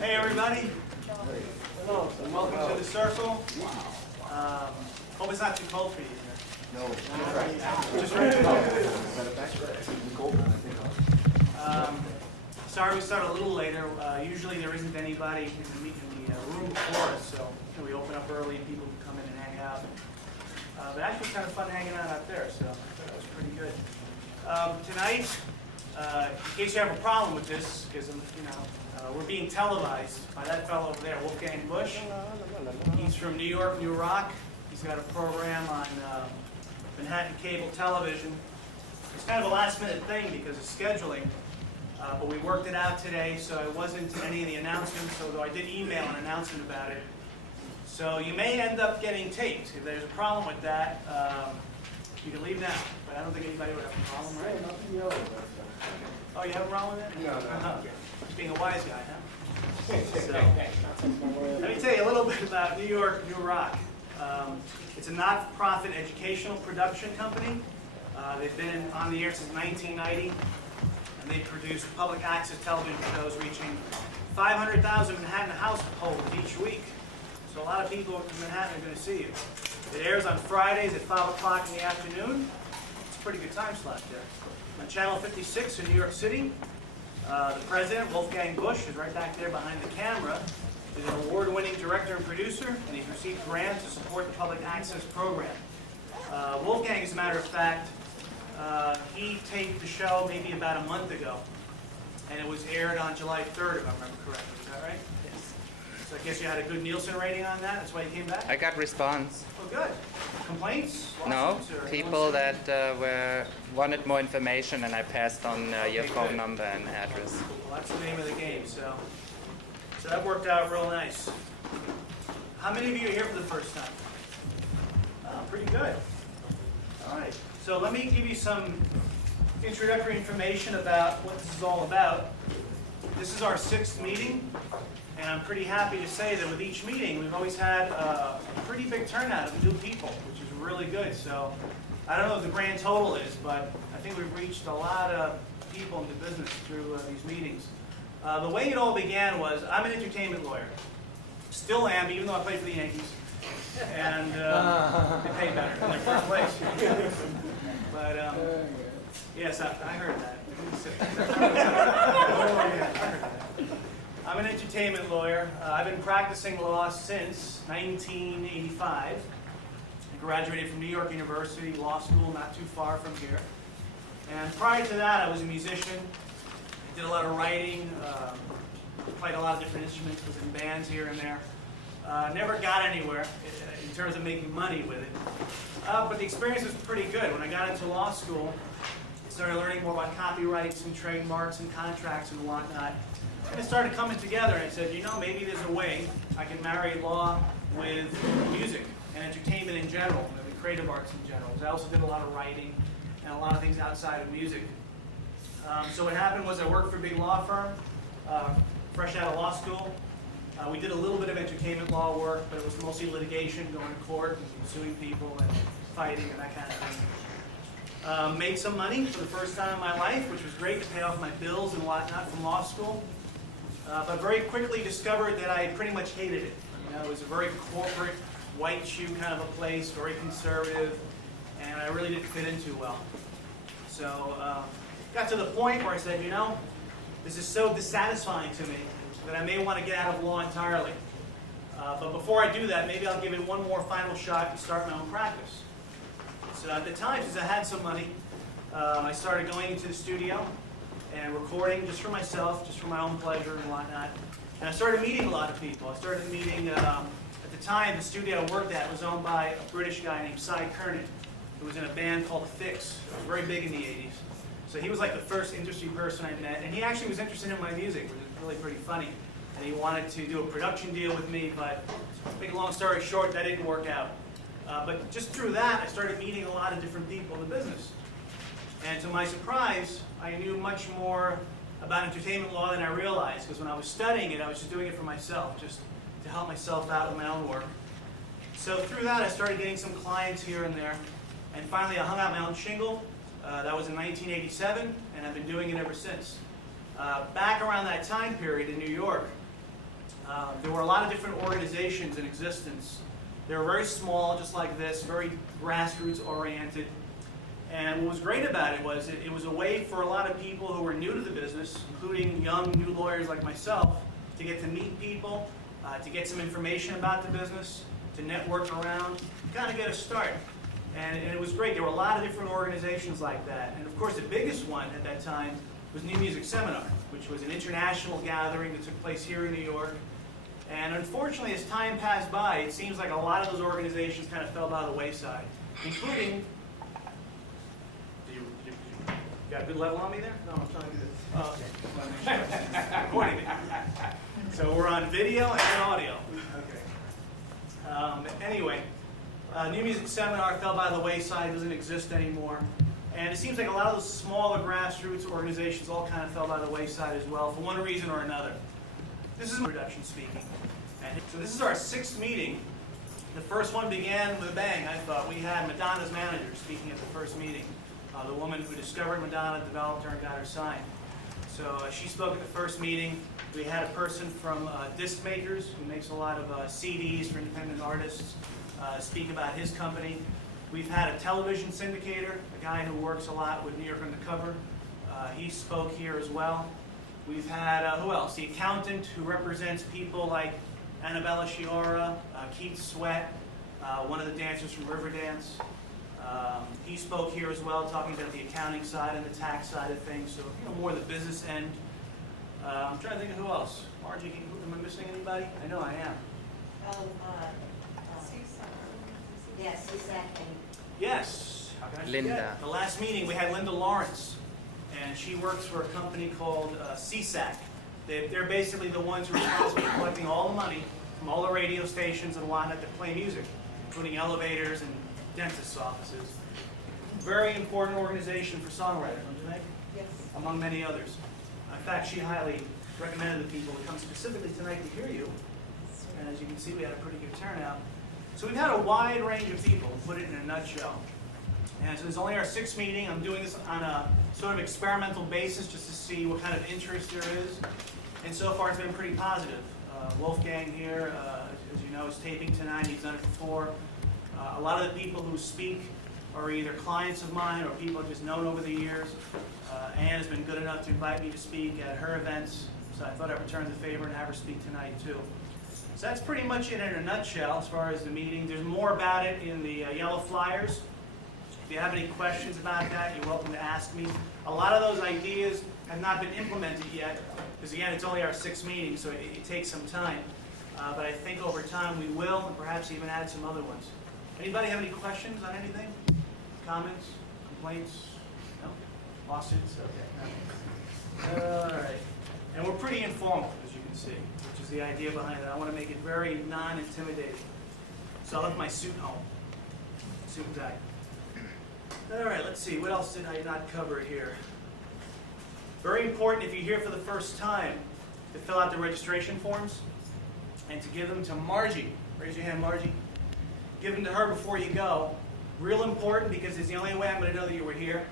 Hey everybody, hello, and welcome to the circle. Hope it's not too cold for you here. No. Just right. Sorry we started a little later. Usually there isn't anybody in the room before us, so we open up early and people can come in and hang out. But actually it's kind of fun hanging out there, so I thought that was pretty good. Tonight, in case you have a problem with this, because we're being televised by that fellow over there, Wolfgang Busch. He's from New York, New Rock. He's got a program on Manhattan cable television. It's kind of a last-minute thing because of scheduling, but we worked it out today, so it wasn't any of the announcements, although I did email an announcement about it. So you may end up getting taped. If there's a problem with that, you can leave now, but I don't think anybody would have a problem, right? Oh, you have a problem with it? No. Just being a wise guy, huh? So, let me tell you a little bit about New York, New Rock. It's a not-for-profit educational production company. They've been on the air since 1990, and they've produced public access television shows reaching 500,000 Manhattan households each week. So a lot of people in Manhattan are going to see you. It airs on Fridays at 5 o'clock in the afternoon. It's a pretty good time slot there. On Channel 56 in New York City, the president, Wolfgang Busch, is right back there behind the camera. He's an award-winning director and producer, and he's received grants to support the public access program. Wolfgang, as a matter of fact, he taped the show maybe about a month ago, and it was aired on July 3rd, if I remember correctly. Is that right? Yes. So I guess you had a good Nielsen rating on that? That's why you came back? I got response. Oh, good. Complaints? No, Lawsuits, or people that wanted more information, and I passed on your phone number and address. Well, that's the name of the game, so that worked out real nice. How many of you are here for the first time? Oh, pretty good. All right, so let me give you some introductory information about what this is all about. This is our 6th meeting, and I'm pretty happy to say that with each meeting, we've always had a pretty big turnout of new people, which is really good. So I don't know what the grand total is, but I think we've reached a lot of people in the business through these meetings. The way it all began was, I'm an entertainment lawyer. Still am, even though I played for the Yankees. And they pay better in their first place. But, yes, I heard that. I'm an entertainment lawyer. I've been practicing law since 1985. I graduated from New York University Law School, not too far from here. And prior to that, I was a musician. I did a lot of writing, played a lot of different instruments, was in bands here and there. Never got anywhere in terms of making money with it. But the experience was pretty good. When I got into law school, I started learning more about copyrights and trademarks and contracts and whatnot. And it started coming together, and I said, maybe there's a way I can marry law with music and entertainment in general, and the creative arts in general. I also did a lot of writing and a lot of things outside of music. So what happened was I worked for a big law firm, fresh out of law school. We did a little bit of entertainment law work, but it was mostly litigation, going to court and suing people and fighting and that kind of thing. Made some money for the first time in my life, which was great to pay off my bills and whatnot from law school. But very quickly discovered that I pretty much hated it. It was a very corporate, white shoe kind of a place, very conservative, and I really didn't fit in too well. So got to the point where I said, this is so dissatisfying to me that I may want to get out of law entirely. But before I do that, maybe I'll give it one more final shot to start my own practice. So at the time, since I had some money, I started going into the studio and recording just for myself, just for my own pleasure and whatnot. And I started meeting a lot of people. I started meeting, at the time, the studio I worked at was owned by a British guy named Cy Kernan, who was in a band called The Fix. It was very big in the 80s. So he was like the first industry person I met, and he actually was interested in my music, which is really pretty funny. And he wanted to do a production deal with me, but to make a long story short, that didn't work out. But just through that, I started meeting a lot of different people in the business. And to my surprise, I knew much more about entertainment law than I realized, because when I was studying it, I was just doing it for myself, just to help myself out with my own work. So through that, I started getting some clients here and there, and finally I hung out my own shingle. That was in 1987, and I've been doing it ever since. Back around that time period in New York, There were a lot of different organizations in existence. They were very small, just like this, very grassroots oriented. And what was great about it was it was a way for a lot of people who were new to the business, including young new lawyers like myself, to get to meet people, to get some information about the business, to network around, kind of get a start. And it was great. There were a lot of different organizations like that. And of course, the biggest one at that time was New Music Seminar, which was an international gathering that took place here in New York. And unfortunately, as time passed by, it seems like a lot of those organizations kind of fell by the wayside, including... You got a good level on me there? No, I'm trying to do this. Oh, okay. Recording me. So we're on video and audio. Okay. Anyway, New Music Seminar fell by the wayside, doesn't exist anymore. And it seems like a lot of those smaller grassroots organizations all kind of fell by the wayside as well, for one reason or another. This is my introduction speaking. And so this is our 6th meeting. The first one began with a bang, I thought. We had Madonna's manager speaking at the first meeting. The woman who discovered Madonna, developed her, and got her signed. So she spoke at the first meeting. We had a person from Disc Makers, who makes a lot of CDs for independent artists, speak about his company. We've had a television syndicator, a guy who works a lot with New York Undercover. He spoke here as well. We've had, who else? The accountant who represents people like Annabella Sciorra, Keith Sweat, one of the dancers from Riverdance. He spoke here as well, talking about the accounting side and the tax side of things, so more the business end. I'm trying to think of who else. Margie, am I missing anybody? I know I am. Yes, exactly. Yes. How can I forget? Linda. The last meeting, we had Linda Lawrence, and she works for a company called CSAC. They're basically the ones who are responsible for collecting all the money from all the radio stations and whatnot that play music, including elevators and dentists' offices. Very important organization for songwriters, don't you think? Yes. Among many others. In fact, she highly recommended the people to come specifically tonight to hear you. And as you can see, we had a pretty good turnout. So we've had a wide range of people, to put it in a nutshell. And so this is only our 6th meeting. I'm doing this on a sort of experimental basis just to see what kind of interest there is. And so far it's been pretty positive. Wolfgang here, as you know, is taping tonight. He's done it before. A lot of the people who speak are either clients of mine or people I've just known over the years. Anne has been good enough to invite me to speak at her events, so I thought I'd return the favor and have her speak tonight too. So that's pretty much it in a nutshell as far as the meeting. There's more about it in the yellow flyers. If you have any questions about that, you're welcome to ask me. A lot of those ideas have not been implemented yet, because again, it's only our 6th meeting, so it takes some time. But I think over time we will, and perhaps even add some other ones. Anybody have any questions on anything? Comments? Complaints? No? Lawsuits? Okay. All right. And we're pretty informal, as you can see, which is the idea behind it. I want to make it very non-intimidating. So I left my suit home. Suit and tie. All right, let's see. What else did I not cover here? Very important, if you're here for the first time, to fill out the registration forms and to give them to Margie. Raise your hand, Margie. Give them to her before you go. Real important, because it's the only way I'm going to know that you were here.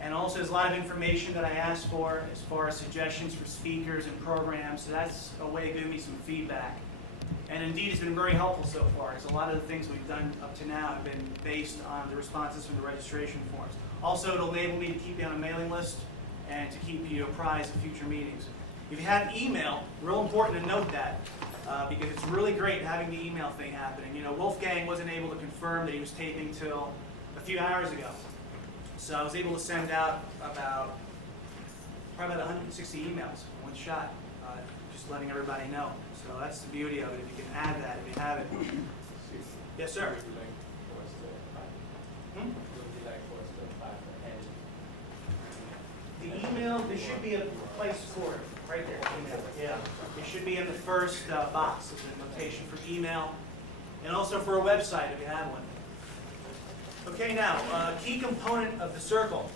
And also there's a lot of information that I asked for as far as suggestions for speakers and programs. So that's a way to give me some feedback. And indeed, it's been very helpful so far, because a lot of the things we've done up to now have been based on the responses from the registration forms. Also, it'll enable me to keep you on a mailing list and to keep you apprised of future meetings. If you have email, real important to note that, because it's really great having the email thing happening. You know, Wolfgang wasn't able to confirm that he was taping till a few hours ago. So I was able to send out probably about 160 emails in one shot, just letting everybody know. So that's the beauty of it, if you can add that, if you have it. Yes, sir. The email, there should be a place for it, right there, email, yeah. It should be in the first box, there's a notation for email, and also for a website if you have one. Okay, now, key component of the circle.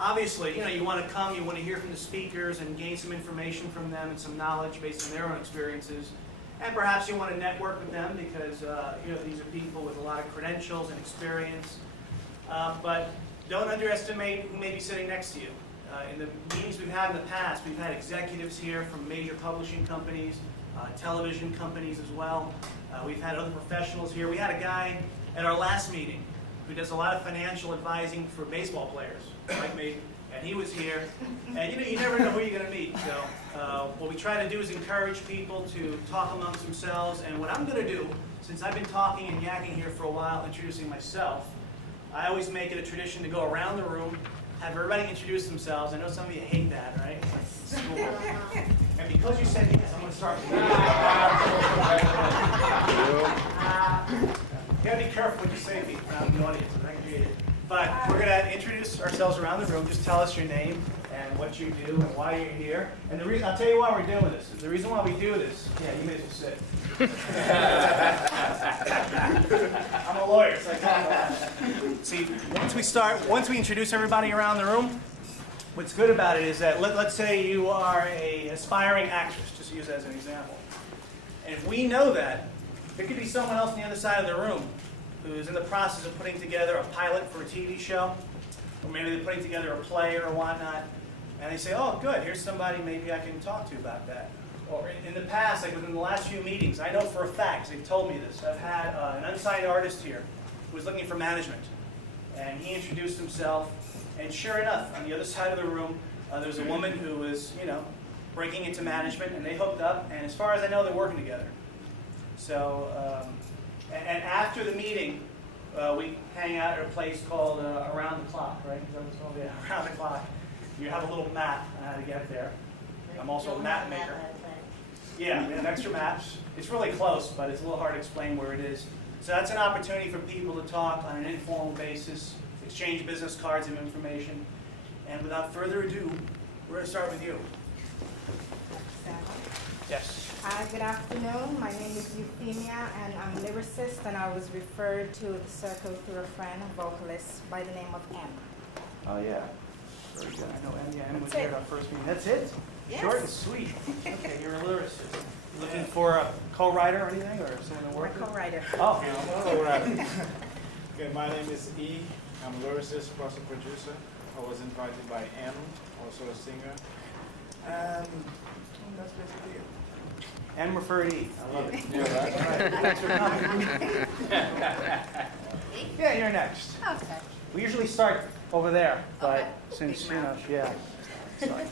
Obviously, you want to come, you want to hear from the speakers and gain some information from them and some knowledge based on their own experiences. And perhaps you want to network with them because, these are people with a lot of credentials and experience. But don't underestimate who may be sitting next to you. In the meetings we've had in the past, we've had executives here from major publishing companies, television companies as well. We've had other professionals here. We had a guy at our last meeting who does a lot of financial advising for baseball players, like me, and he was here. And you never know who you're going to meet. So what we try to do is encourage people to talk amongst themselves. And what I'm going to do, since I've been talking and yakking here for a while, introducing myself, I always make it a tradition to go around the room, have everybody introduce themselves. I know some of you hate that, right? It's like school. And because you said yes, I'm going to start with you. You gotta be careful what you say to me around the audience. I can hear you. But we're gonna introduce ourselves around the room. Just tell us your name and what you do and why you're here. And the reason I'll tell you why we're doing this. The reason why we do this, yeah, you may as well sit. I'm a lawyer, so I talk a lot. See, once we introduce everybody around the room, what's good about it is that let's say you are an aspiring actress, just to use that as an example. And if we know that, there could be someone else on the other side of the room who's in the process of putting together a pilot for a TV show, or maybe they're putting together a play or whatnot, and they say, oh, good, here's somebody maybe I can talk to about that. Or in the past, like within the last few meetings, I know for a fact, they've told me this, I've had an unsigned artist here who was looking for management, and he introduced himself, and sure enough, on the other side of the room, there was a woman who was, breaking into management, and they hooked up, and as far as I know, they're working together. So, and after the meeting, we hang out at a place called Around the Clock, right? Is that what it's called? Yeah, Around the Clock. You have a little map on how to get there. I'm also a map maker. Yeah, we have extra maps. It's really close, but it's a little hard to explain where it is. So that's an opportunity for people to talk on an informal basis, exchange business cards and information. And without further ado, we're going to start with you. Yes. Hi, good afternoon. My name is Euphemia, and I'm a lyricist, and I was referred to the circle through a friend, a vocalist, by the name of M. Oh, yeah. Very good. I know M. Yeah, M was That's here it. at our first meeting. That's it? Yes. Short and sweet. Okay, you're a lyricist. Looking for a co-writer or anything, or someone to My work with? co-writer. Oh, Alright. Okay, my name is E. I'm a lyricist, plus a producer. I was invited by M, also a singer. And that's basically it. M referred E. I love it. Yeah, right. All right, thanks for coming. Yeah, you're next. Okay. We usually start over there, but Okay. since, Big mouth. yeah. Sorry.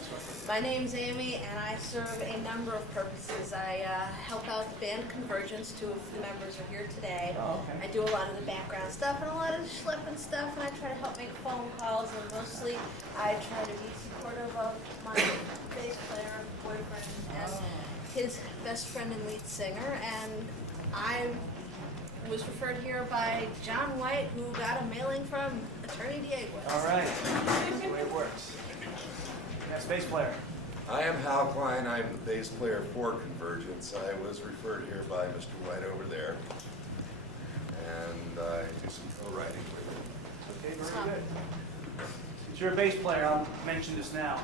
My name's Amy, and I serve a number of purposes. I help out the band Convergence. Two of the members are here today. Oh, okay. I do a lot of the background stuff and a lot of the schlepping stuff, and I try to help make phone calls, and mostly I try to be supportive of my bass player, boyfriend, and his best friend and lead singer. And I was referred here by John White, who got a mailing from Attorney Dieguez. All right. That's the way it works. Yes, bass player. I am Hal Klein. I'm the bass player for Convergence. I was referred here by Mr. White over there, and I do some co-writing with him. Okay, very good. Since you're a bass player, I'll mention this now.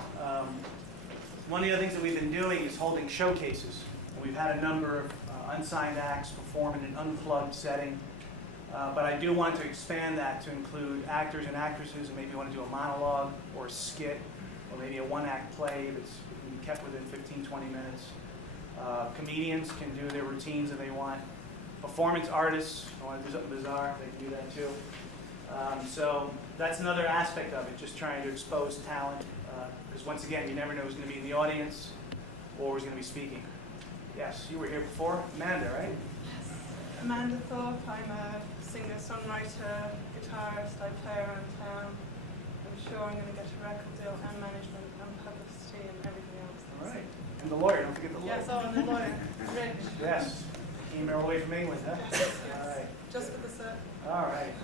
One of the other things that we've been doing is holding showcases. And we've had a number of unsigned acts perform in an unplugged setting. But I do want to expand that to include actors and actresses who maybe want to do a monologue or a skit, or maybe a one-act play that's can be kept within 15, 20 minutes. Comedians can do their routines if they want. Performance artists, if they want to do something bizarre, they can do that too. So that's another aspect of it, just trying to expose talent. Because once again, you never know who's going to be in the audience or who's going to be speaking. Yes, you were here before. Amanda, right? Amanda Thorpe. I'm a singer, songwriter, guitarist. I play around town. I'm sure I'm going to get a record deal and management and publicity and everything else. All right. And the lawyer, don't forget the lawyer. Yes, oh, and the lawyer. Rich. Yes. Came all the way from England, huh? Yes. All right. Just for the set. All right.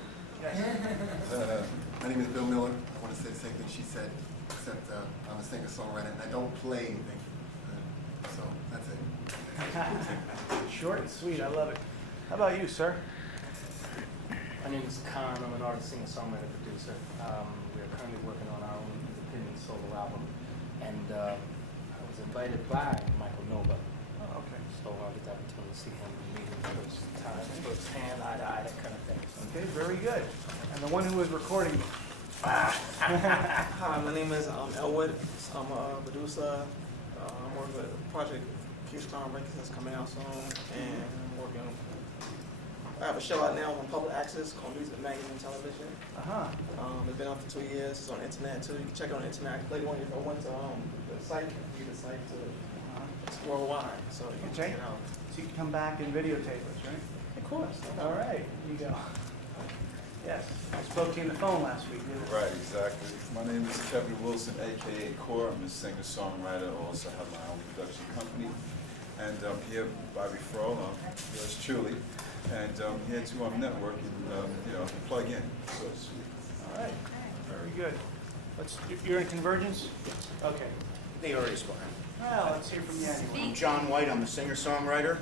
Yes. My name is Bill Miller. I want to say the same thing she said, except I'm a singer-songwriter and I don't play anything. So that's it. Short and sweet. I love it. How about you, sir? My name is Khan. I'm an artist, singer, songwriter, producer. We are currently working on our own independent solo album, and I was invited by Michael Nova. Oh, okay. So I get the opportunity to see him, meet him firsthand, eye to eye, that kind of thing. So, Okay, very good. And the one who was recording you? Hi, my name is Elwood. I'm a producer. I'm working with a project Keystone Records that's coming out soon, and I'm working. I have a show out now on public access called Music Magazine and Television. It's been on for 2 years. It's on the internet too. You can check it on the internet. Later on, if I went to the site, you can site to it's worldwide, so you can check it out. So you can come back and videotape us, right? Of course. All right, here you go. Yes, I spoke to you on the phone last week, didn't I? Right, exactly. My name is Kevin Wilson, aka Core. I'm a singer-songwriter. I also have my own production company. And I'm here by referral, yours truly. And I'm here to network and plug in, so to speak. All right, very good. You're in Convergence? Okay. They already spoke. Well, let's hear from you anyway. I'm John White. I'm a singer-songwriter,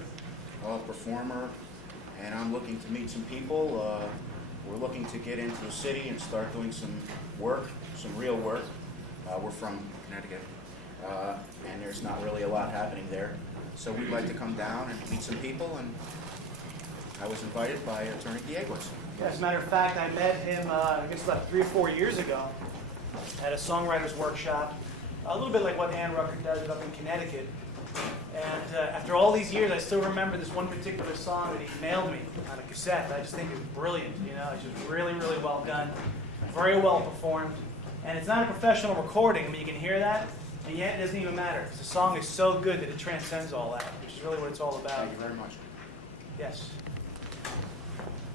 a performer, and I'm looking to meet some people. We're looking to get into the city and start doing some work, some real work. We're from Connecticut, and there's not really a lot happening there. So we'd like to come down and meet some people, and I was invited by Attorney Dieguez. Yeah, as a matter of fact, I met him, I guess about 3 or 4 years ago at a songwriter's workshop, a little bit like what Ann Ruckert does up in Connecticut. And after all these years, I still remember this one particular song that he mailed me on a cassette. I just think it's brilliant, it's just really, really well done, very well performed. And it's not a professional recording, but you can hear that, and yet it doesn't even matter. The song is so good that it transcends all that, which is really what it's all about. Thank you very much. Yes.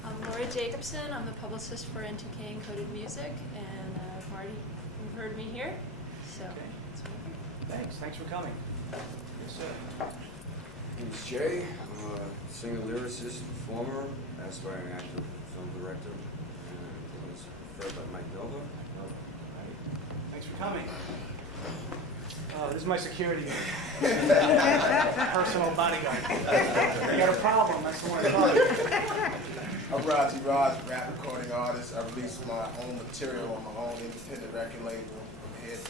I'm Laura Jacobson. I'm the publicist for NTK Encoded Music, and you've heard me here, so Okay. that's what I'm here. Thanks for coming. Yes, sir. My name is Jay. I'm a singer, lyricist, performer, aspiring actor, film director, and was referred by Mike Nova. Thanks for coming. Oh, this is my security guard. Personal bodyguard. You got a problem, that's the one I thought. I'm Raji Raj, rap recording artist. I release my own material on my own independent record label. I'm here to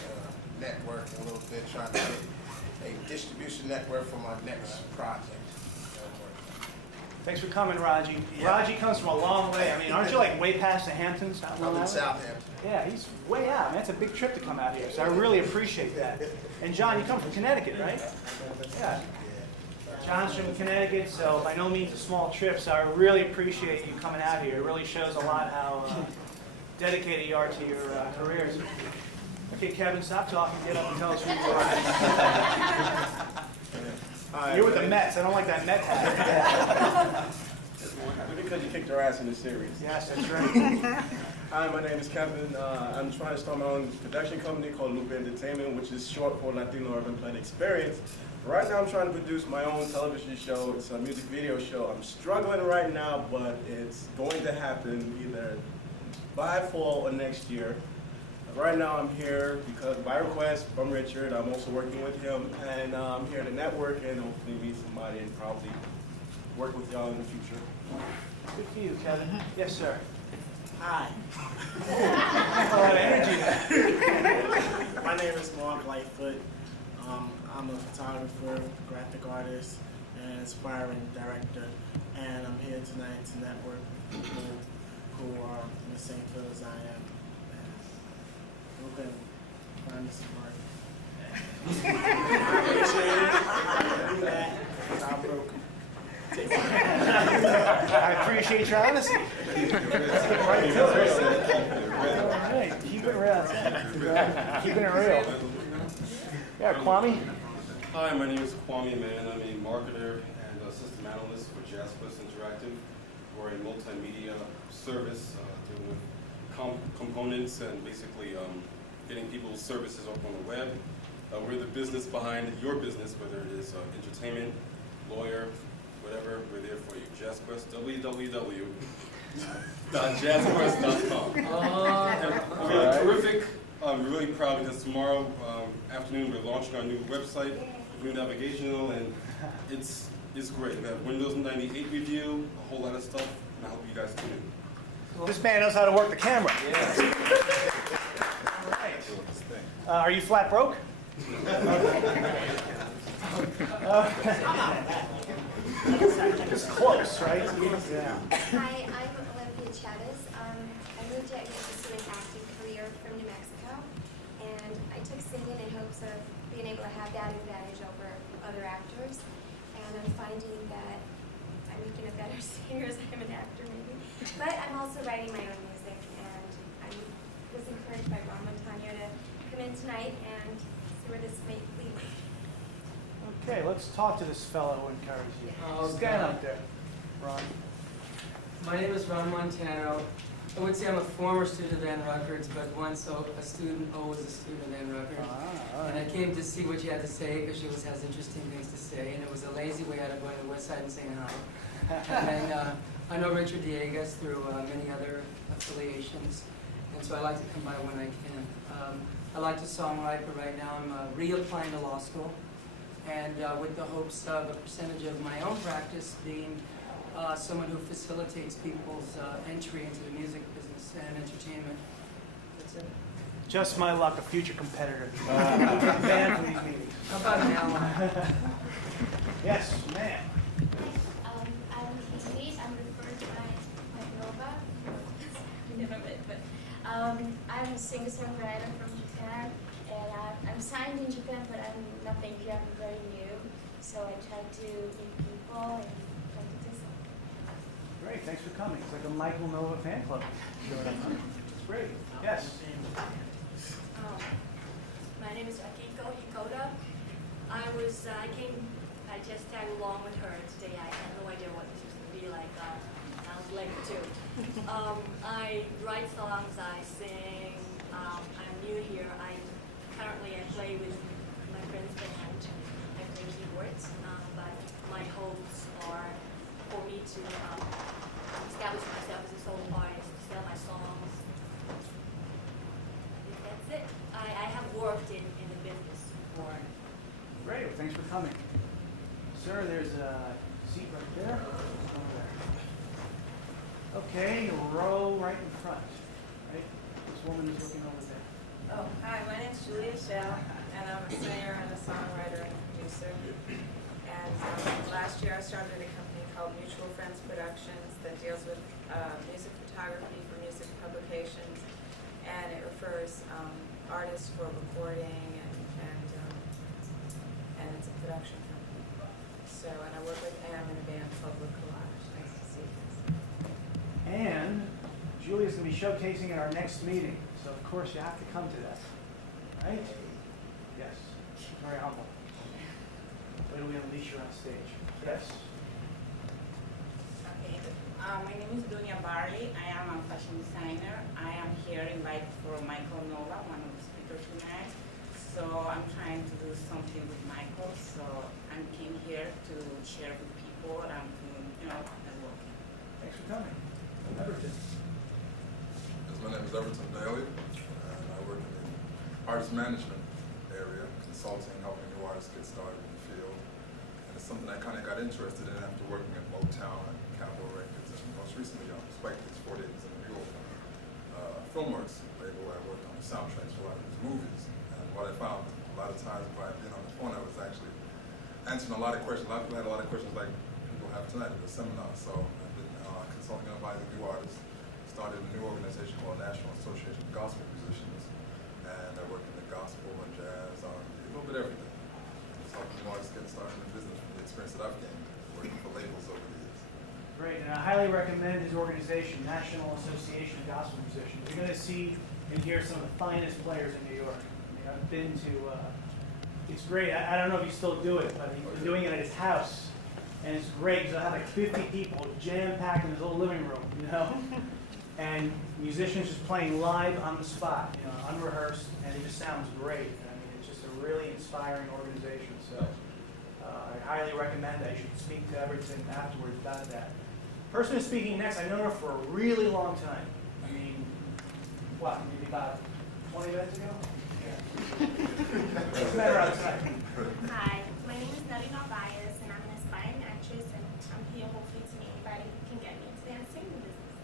network a little bit, trying to get a distribution network for my next project. Thanks for coming, Raji. Yeah. Raji comes from a long way. I mean, aren't you like way past the Hamptons? I'm in Southampton. Yeah, he's way out. Man, that's a big trip to come out here, so I really appreciate that. And John, you come from Connecticut, right? Yeah. John's from Connecticut, so by no means a small trip, so I really appreciate you coming out here. It really shows a lot how dedicated you are to your careers. Okay, Kevin, stop talking. Get up and tell us who you are. You're with the Mets. I don't like that Met hat. Because you kicked our ass in the series. Yes, that's right. Hi, my name is Kevin. I'm trying to start my own production company called Lupe Entertainment, which is short for Latino Urban Plan Experience. Right now I'm trying to produce my own television show. It's a music video show. I'm struggling right now, but it's going to happen either by fall or next year. Right now I'm here because by request from Richard, I'm also working with him, and I'm here to network and hopefully meet somebody and probably work with y'all in the future. Good for you, Kevin. Yes, sir. Hi. A lot of energy. My name is Mark Lightfoot. I'm a photographer, graphic artist, and aspiring director, and I'm here tonight to network with people who are in the same field as I am, and who can find me some work. I appreciate it. Do that, because I'm broke. I appreciate your honesty. Let's get right to it. All right, keep it real. Keeping it real. Yeah, Kwame. Hi, my name is Kwame Mann. I'm a marketer and a system analyst for JazzQuest Interactive. We're a multimedia service dealing with components and basically getting people's services up on the web. We're the business behind your business, whether it is entertainment, lawyer, whatever, we're there for you. JazzQuest, www.jazzquest.com. We are terrific. I'm really proud because tomorrow afternoon we're launching our new website, new navigational, and it's great. We have Windows 98 review, a whole lot of stuff, and I hope you guys tune in. Well, this man knows how to work the camera. Yeah. All right. Are you flat broke? It's close, right? Yeah. Hi, I'm Olympia Chavez. I moved to Mexico with an acting career singing in hopes of being able to have that advantage over other actors. And I'm finding that I'm making a better singer as I'm an actor maybe. But I'm also writing my own music, and I was encouraged by Ron Montano to come in tonight and see where this may lead. Okay, let's talk to this fellow who encouraged you. Oh, Stand God. up there, Ron. My name is Ron Montano. I would say I'm a former student of Ann Ruckert's, but once a student, always a student of Ann Ruckert. all And I right. came to see what she had to say because she always has interesting things to say, and it was a lazy way out of going to the West Side and saying hi. And I know Richard Dieguez through many other affiliations, and so I like to come by when I can. I like to songwrite, but right now I'm reapplying to law school, and with the hopes of a percentage of my own practice being someone who facilitates people's entry into the music business and entertainment. That's it. Just my luck, a future competitor. Banned from these meetings. How about now? Yes, ma'am. I'm Denise. I'm referred to by Nova. We never met, but I'm a singer-songwriter from Japan, and I'm signed in Japan, but I'm nothing here. I'm very new, so I try to meet people and try to do something. Great, thanks for coming. It's like a Michael Nova fan club. It's great. Yes. My name is Akiko Hikoda. I just tagged along with her today. I had no idea what this was going to be like. I was late too. I write songs, I sing. I'm new here. Currently I play with my friend's band. I play keyboards, but my hopes are for me to establish myself as a solo artist, sell my songs. I think that's it. I have worked in the business before. Great, well, thanks for coming. Sir, there's a seat right there. Over there. Okay, row right in front. Right? This woman is looking over there. Oh, hi, my name's Julia Shell, and I'm a singer and a songwriter and producer. And last year I started a company called Mutual Friends Productions that deals with music photography for music publications, and it refers artists for recording, and it's a production company. So, and I work with Am in a band called The Collage. Nice to see you. And Julia's going to be showcasing at our next meeting. So, of course, you have to come to that. Right? Yes. Very humble. Wait till we unleash her on stage. Yes. Okay. My name is Dunya Barley. I am a fashion designer. I am here invited for Michael Nova, one of the speakers tonight. So I'm trying to do something with Michael. So I came here to share with people and to, network. Thanks for coming. Everton. My name is Everton Daly, and I work in the artist management area, consulting, helping new artists get started in the field. And it's something I kind of got interested in after working at Motown and Capitol Records, and most recently on Spike Lee's 40 Acres in New York Filmworks label, where I worked on the soundtracks for a lot of his movies. And what I found a lot of times by being on the phone, I was actually answering a lot of questions. A lot of people had a lot of questions like people have tonight at the seminar. So I've been consulting and advising new artists. Started a new organization called National Association of Gospel Musicians, and I work in the gospel and jazz, R&B, a little bit everything. Just helping new artists get started in the business from the experience that I've gained working for labels over the years. Great, and I highly recommend his organization, National Association of Gospel Musicians. You're going to see and hear some of the finest players in New York. I mean, I've been to, it's great. I don't know if you still do it, but he's been doing it at his house. And it's great because I have like 50 people jam-packed in his little living room, And musicians just playing live on the spot, unrehearsed, and it just sounds great. I mean, it's just a really inspiring organization. So I highly recommend that. You should speak to Everton afterwards about that. The person who's speaking next, I've known her for a really long time. I mean, what, maybe about 20 minutes ago? Yeah. Met her outside. Hi, my name is Nutty Narvaez, and I'm an aspiring actress, and I'm here hopefully to meet anybody who can get me into the singing business.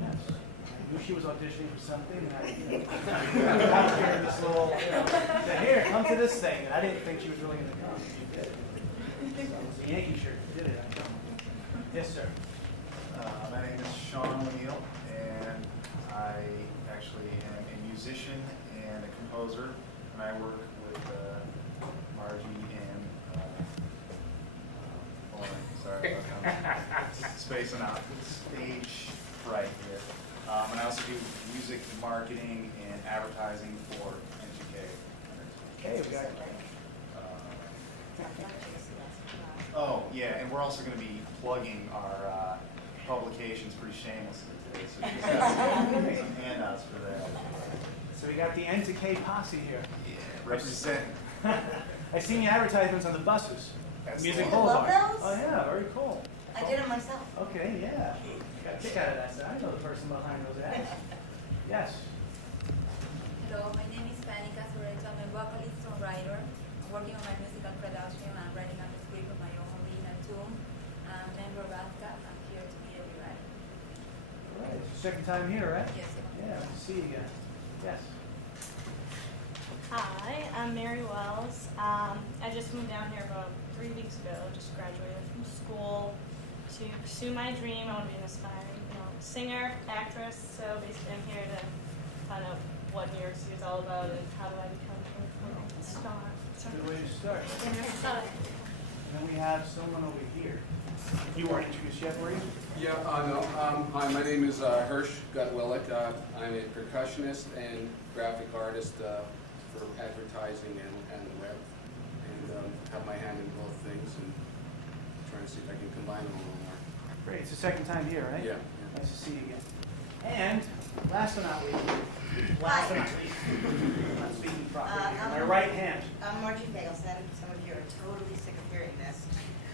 Yes. I knew she was auditioning for something, and I was hearing this little, said, here, come to this thing, and I didn't think she was really going to come. She did. So it was a Yankee shirt. She did it. I know. Yes, sir. My name is Sean O'Neill, and I actually am a musician and a composer, and I work spacing out. Stage right here. And I also do music marketing and advertising for NGK. Okay, we got Oh, yeah, and we're also going to be plugging our publications pretty shamelessly today, so just got some handouts for that. So we got the NTK posse here. Yeah, represent. I seen your advertisements on the buses. That's Music the one. Boulevard. I love those. Oh yeah, very cool. I did it myself. Okay, yeah. Got a kick out of that. So I know the person behind those ads. Yes. Hello, my name is Fanny Casoreto. I'm a vocalist songwriter. I'm working on my musical production. I'm writing up a script of my own original tune. I'm a member of ASCAP. I'm here to be a rewriter. All right. It's your second time here, right? Yes, sir. Yeah. Good to see you again. Yes. Hi, I'm Mary Wells. I just moved down here about 3 weeks ago. Just graduated from school to pursue my dream. I want to be an aspiring, singer, actress. So basically, I'm here to find out what New York City is all about and how do I become a star. Good way to start. And then we have someone over here. You weren't introduced yet, were you? Yeah, no. Hi, my name is Hirsch Gutwillick. I'm a percussionist and graphic artist for advertising and the web, and have my hand in both things and trying to see if I can combine them a little more. Great. It's the second time here, right? Yeah. Nice to see you again. And last but not least, I'm not speaking properly. My right hand. I'm Margie Fagelson. Some of you are totally sick of hearing this.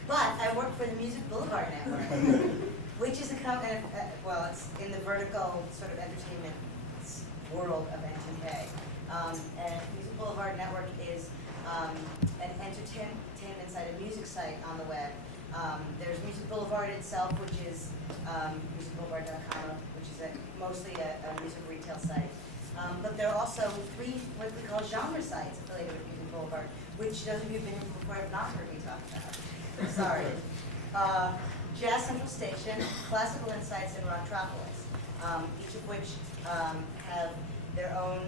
But I work for the Music Boulevard Network, which is a company, well, it's in the vertical sort of entertainment world of NTK. And Music Boulevard Network is an entertainment site, a music site on the web. There's Music Boulevard itself, which is musicboulevard.com, which is mostly a music retail site. But there are also 3 what we call genre sites affiliated with Music Boulevard, which those of you who've been here before have not heard me talk about. Sorry. Jazz Central Station, Classical Insights, and Rocktropolis, each of which have their own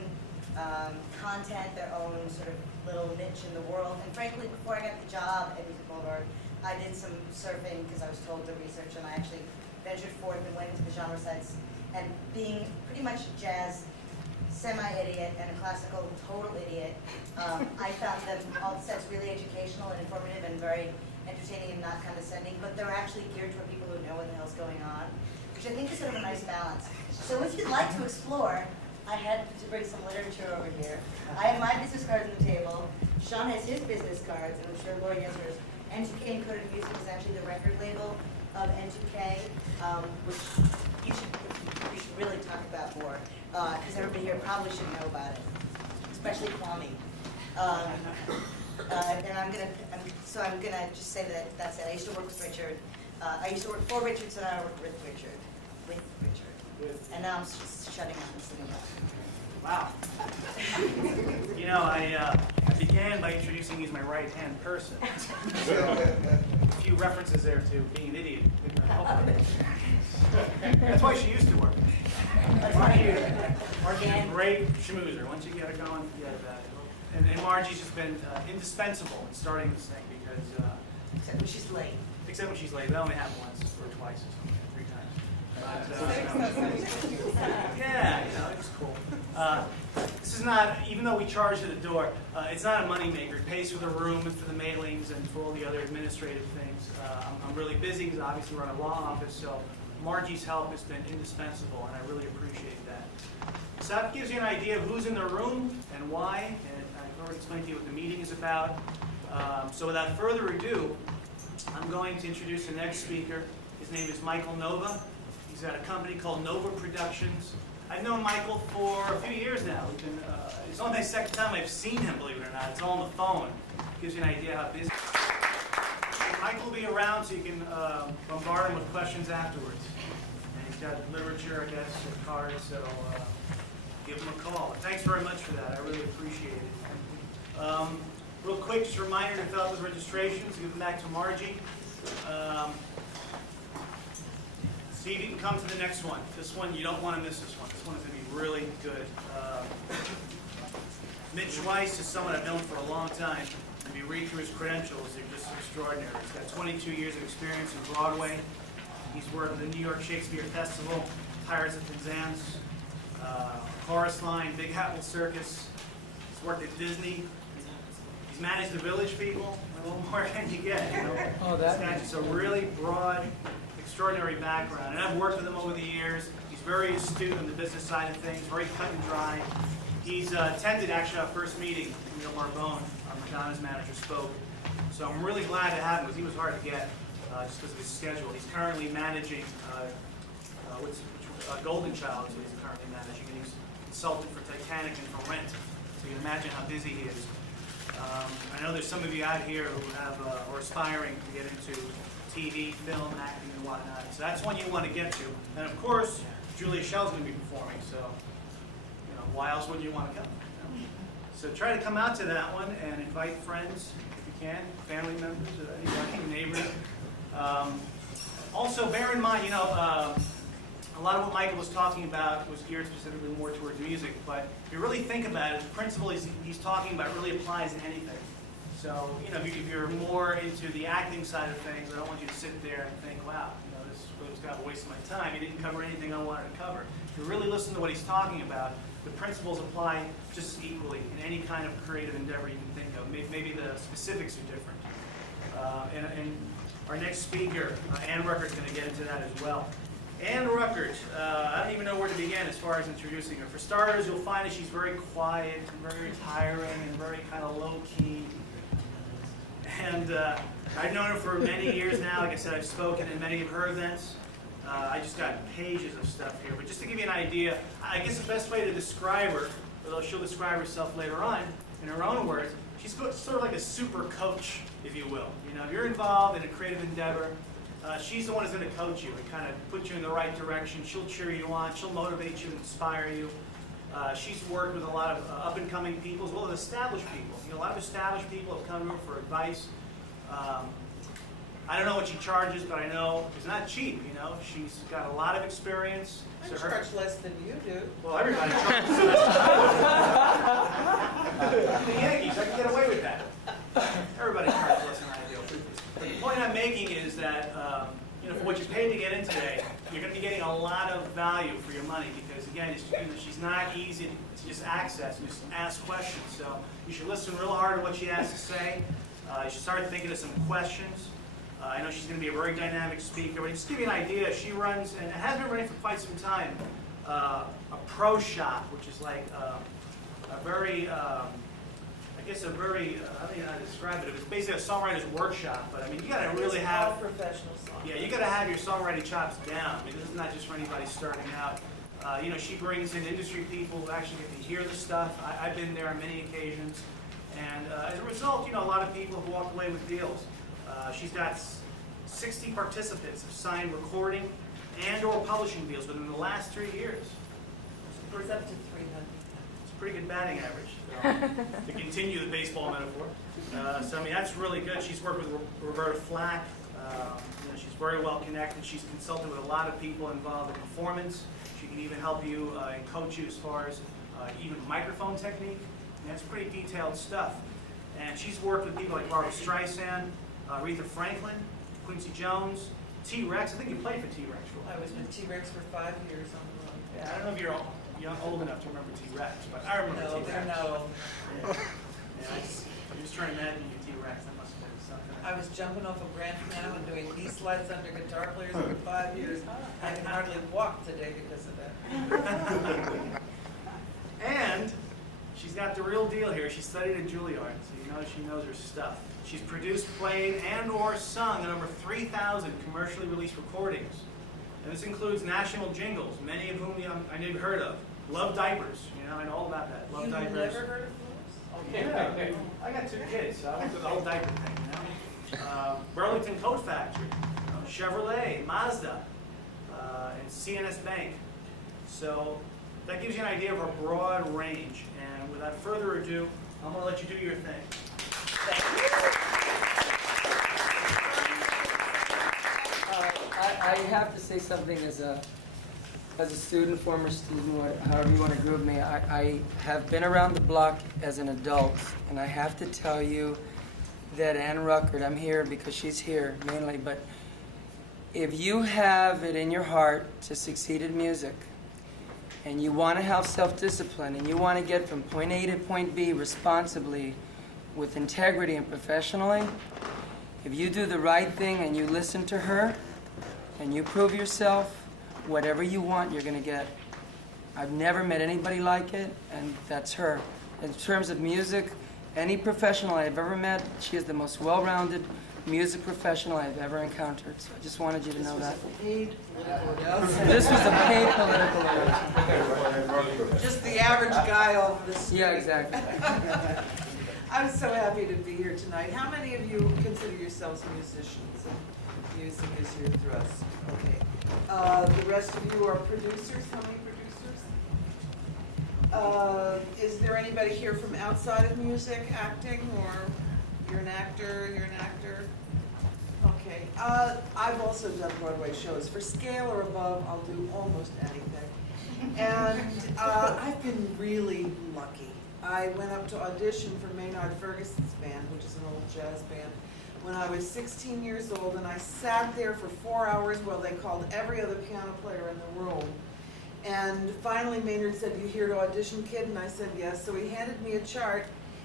content, their own sort of little niche in the world. And frankly, before I got the job at Music Boulevard, I did some surfing because I was told to research, and I actually ventured forth and went into the genre sites. And being pretty much a jazz semi-idiot and a classical total idiot, I found them all the sets really educational and informative and very entertaining and not condescending, but they're actually geared toward people who know what the hell's going on, which I think is sort of a nice balance. So if you'd like to explore, I had to bring some literature over here. I have my business cards on the table. Sean has his business cards, and I'm sure Lori has hers. NTK Encoded Music is actually the record label of NTK, which you should really talk about more, because everybody here probably should know about it, especially Kwame. And I'm gonna just say that that's it. I used to work with Richard. I used to work for Richard, so now I work with Richard. And now I'm just shutting up and sitting down. Wow. You know, I began by introducing you as my right-hand person. So, a few references there to being an idiot. That's why she used to work. Margie's a great schmoozer. Once you get her going, forget about it. And Margie's just been indispensable in starting this thing because... except when she's late. Except when she's late. That only happened once or twice or something, 3 times. Yeah, it was cool. This is not, even though we charge at the door, it's not a moneymaker. It pays for the room and for the mailings and for all the other administrative things. I'm really busy because obviously we're in a law office, so Margie's help has been indispensable, and I really appreciate that. So that gives you an idea of who's in the room and why, and I've already explained to you what the meeting is about. So without further ado, I'm going to introduce the next speaker. His name is Michael Nova. He's got a company called Nova Productions. I've known Michael for a few years now. It's only my second time I've seen him, believe it or not. It's all on the phone. Gives you an idea how busy. Michael will be around so you can bombard him with questions afterwards. And he's got literature, I guess, and cards, so give him a call. Thanks very much for that. I really appreciate it. Real quick, just a reminder to fill out those registrations. Give them back to Margie. See if you can come to the next one. This one, you don't want to miss this one. This one is going to be really good. Mitch Weiss is someone I've known for a long time. If you read through his credentials, they're just extraordinary. He's got 22 years of experience in Broadway. He's worked at the New York Shakespeare Festival, Pirates of Penzance, Chorus Line, Big Apple Circus. He's worked at Disney. He's managed the Village People. A little more can you get, you know? Oh, This guy's just a really broad, extraordinary background. And I've worked with him over the years. He's very astute on the business side of things, very cut and dry. He's attended actually our first meeting. Neil Marbone, our Madonna's manager, spoke. So I'm really glad to have him because he was hard to get just because of his schedule. He's currently managing Golden Child, is what he's currently managing, and he's consultant for Titanic and for Rent. So you can imagine how busy he is. I know there's some of you out here who have or aspiring to get into TV, film, acting, and whatnot. So that's one you want to get to. And of course, Julia Schell's going to be performing. So, you know, why else would you want to come? You know? So try to come out to that one and invite friends if you can, family members, anybody, neighbors. Also, bear in mind, you know, a lot of what Michael was talking about was geared specifically more towards music, but if you really think about it, the principle he's talking about really applies to anything. So, you know, if you're more into the acting side of things, I don't want you to sit there and think, wow, you know, this was kind of a waste of my time. He didn't cover anything I wanted to cover. If you really listen to what he's talking about, the principles apply just as equally in any kind of creative endeavor you can think of. Maybe the specifics are different. And our next speaker, Ann Ruckert, is going to get into that as well. Ann Ruckert, I don't even know where to begin as far as introducing her. For starters, you'll find that she's very quiet and very retiring and very kind of low-key. And I've known her for many years now. Like I said, I've spoken at many of her events. I just got pages of stuff here. But just to give you an idea, I guess the best way to describe her, although she'll describe herself later on in her own words, she's sort of like a super coach, if you will. You know, if you're involved in a creative endeavor, she's the one who's going to coach you and kind of put you in the right direction. She'll cheer you on. She'll motivate you and inspire you. She's worked with a lot of up-and-coming people as well as established people. You know, a lot of established people have come to her for advice. I don't know what she charges, but I know it's not cheap, you know. She's got a lot of experience. I charge less than you do. Well, everybody charges. The Yankees, I can get away with that. Everybody charges less than I do. But the point I'm making is that, you know, for what you paid to get in today, you're going to be getting a lot of value for your money because, again, you know, she's not easy to just access and just ask questions. So you should listen real hard to what she has to say. You should start thinking of some questions. I know she's going to be a very dynamic speaker, but just to give you an idea, she runs, and has been running for quite some time, a pro shop, which is like a very, I guess a very, I don't even know how to describe it. It's basically a songwriter's workshop, but I mean, you got to really have professional songs. Yeah, you got to have your songwriting chops down. I mean, this is not just for anybody starting out. You know, she brings in industry people who actually get to hear the stuff. I've been there on many occasions, and as a result, you know, a lot of people have walked away with deals. She's got 60 participants have signed recording and/or publishing deals within the last 3 years. It's up to 300. It's a pretty good batting average, so, to continue the baseball metaphor. So, I mean, that's really good. She's worked with Roberta Flack. You know, she's very well connected. She's consulted with a lot of people involved in performance. She can even help you and coach you as far as even microphone technique. And that's pretty detailed stuff. And she's worked with people like Barbra Streisand, Aretha Franklin, Quincy Jones, T-Rex. I think you played for T-Rex for a while. I was with T-Rex for 5 years on the road. Yeah, I don't know if you're old enough to remember T-Rex, but I remember T-Rex. No, they're not old. Yeah, I'm just trying to imagine you T-Rex. That must have been something. I was jumping off a branch now and doing knee slides under guitar players for 5 years. I can hardly walk today because of that. And she's got the real deal here. She studied at Juilliard, so you know she knows her stuff. She's produced, played, and/or sung in over 3,000 commercially released recordings. And this includes national jingles, many of whom I never heard of. Love Diapers, you know, I know all about that. Love You've Diapers. never heard of those? Yeah, I got 2 kids, so I went through the whole diaper thing, you know. Burlington Coat Factory, Chevrolet, Mazda, and CNS Bank. So that gives you an idea of a broad range. And without further ado, I'm going to let you do your thing. I have to say something as a student, former student, however you want to group me. I have been around the block as an adult, and I have to tell you that Ann Ruckert, I'm here because she's here mainly, but if you have it in your heart to succeed in music, and you want to have self-discipline, and you want to get from point A to point B responsibly, with integrity and professionally, if you do the right thing and you listen to her, and you prove yourself, whatever you want, you're going to get. I've never met anybody like it, and that's her. In terms of music, any professional I've ever met, she is the most well-rounded music professional I've ever encountered. So I just wanted you to know that. This was a paid political announcement. Just the average guy off the street. Yeah, exactly. I'm so happy to be here tonight. How many of you consider yourselves musicians? And music is your thrust. Okay. The rest of you are producers. How many producers? Is there anybody here from outside of music, acting, or you're an actor? You're an actor. Okay. I've also done Broadway shows. For scale or above, I'll do almost anything. And I've been really lucky. I went up to audition for Maynard Ferguson's band, which is an old jazz band, when I was 16 years old, and I sat there for 4 hours while they called every other piano player in the room. And finally Maynard said, "You here to audition, kid?" And I said, "Yes." So he handed me a chart,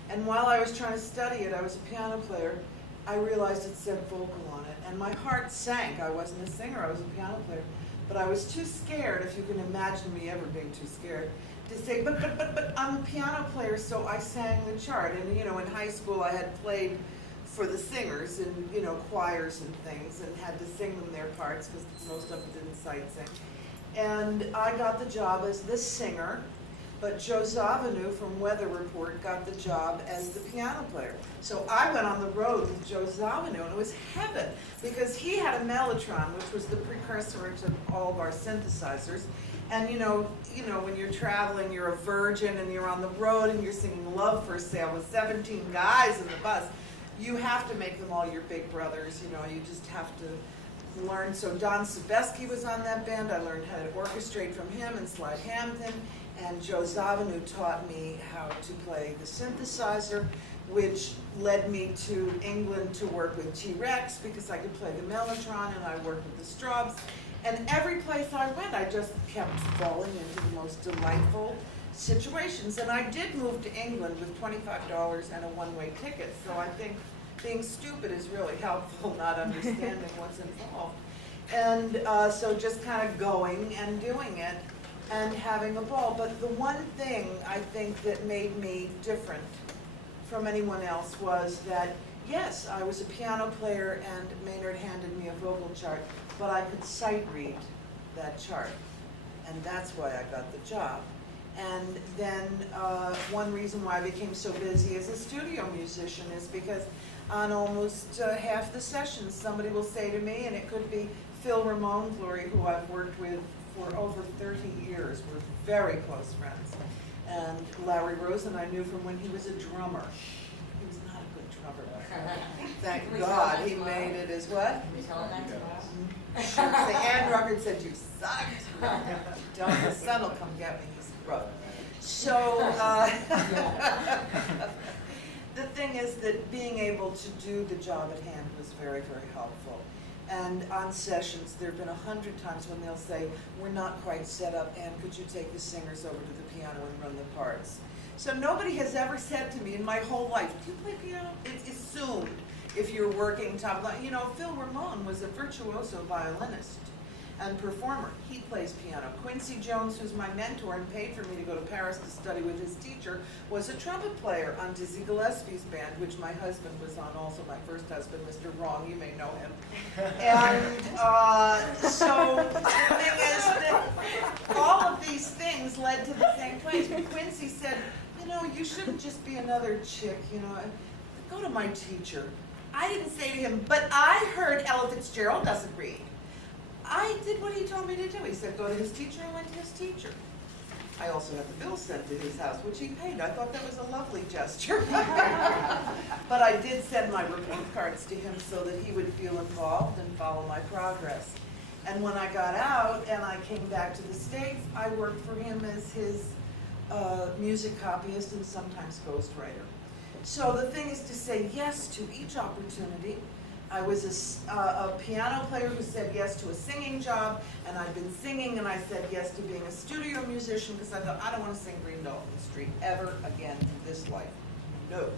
and while I was trying to study it, I was a piano player, I realized it said vocal on it, and my heart sank. I wasn't a singer, I was a piano player. But I was too scared, if you can imagine me ever being too scared, to say, but I'm a piano player, so I sang the chart. And in high school I had played for the singers in, choirs and things, and had to sing them their parts, because most of them didn't sight sing. And I got the job as the singer, but Joe Zawinul from Weather Report got the job as the piano player. So I went on the road with Joe Zawinul, and it was heaven, because he had a mellotron, which was the precursor to all of our synthesizers. And when you're traveling, you're a virgin, and you're on the road, and you're singing Love for Sale with 17 guys in the bus. You have to make them all your big brothers, you just have to learn. So Don Sebesky was on that band. I learned how to orchestrate from him and Slide Hampton. And Joe Zawinul taught me how to play the synthesizer, which led me to England to work with T-Rex, because I could play the mellotron, and I worked with the Straubs. And every place I went, I just kept falling into the most delightful situations. And I did move to England with $25 and a one-way ticket, so I think being stupid is really helpful, not understanding what's involved. And so just kind of going and doing it and having a ball. But the one thing I think that made me different from anyone else was that, yes, I was a piano player and Maynard handed me a vocal chart, but I could sight read that chart. And that's why I got the job. And then one reason why I became so busy as a studio musician is because on almost half the sessions, somebody will say to me, and it could be Phil Ramone, Glory, who I've worked with for over 30 years. We're very close friends. And Larry Rosen I knew from when he was a drummer. He was not a good drummer. Thank God he made it as what? Sure. Ann Ruckert said, "You sucked." Don't, the son will come get me. He's broke. So the thing is that being able to do the job at hand was very, very helpful. And on sessions, there have been 100 times when they'll say, "We're not quite set up, and could you take the singers over to the piano and run the parts?" So nobody has ever said to me in my whole life, "Do you play piano?" It's assumed if you're working top line. Phil Ramone was a virtuoso violinist and performer. He plays piano. Quincy Jones, who's my mentor and paid for me to go to Paris to study with his teacher, was a trumpet player on Dizzy Gillespie's band, which my husband was on also, my first husband, Mr. Wrong, you may know him. And so the thing is that all of these things led to the same place. Quincy said, "You shouldn't just be another chick, go to my teacher." I didn't say to him, "But I heard Ella Fitzgerald doesn't read." I did what he told me to do. He said, go to his teacher. I went to his teacher. I also had the bill sent to his house, which he paid. I thought that was a lovely gesture. But I did send my report cards to him so that he would feel involved and follow my progress. And when I got out and I came back to the States, I worked for him as his music copyist and sometimes ghostwriter. So the thing is to say yes to each opportunity. I was a piano player who said yes to a singing job, and I've been singing, and I said yes to being a studio musician because I thought, I don't want to sing Green Dolphin Street ever again in this life. No.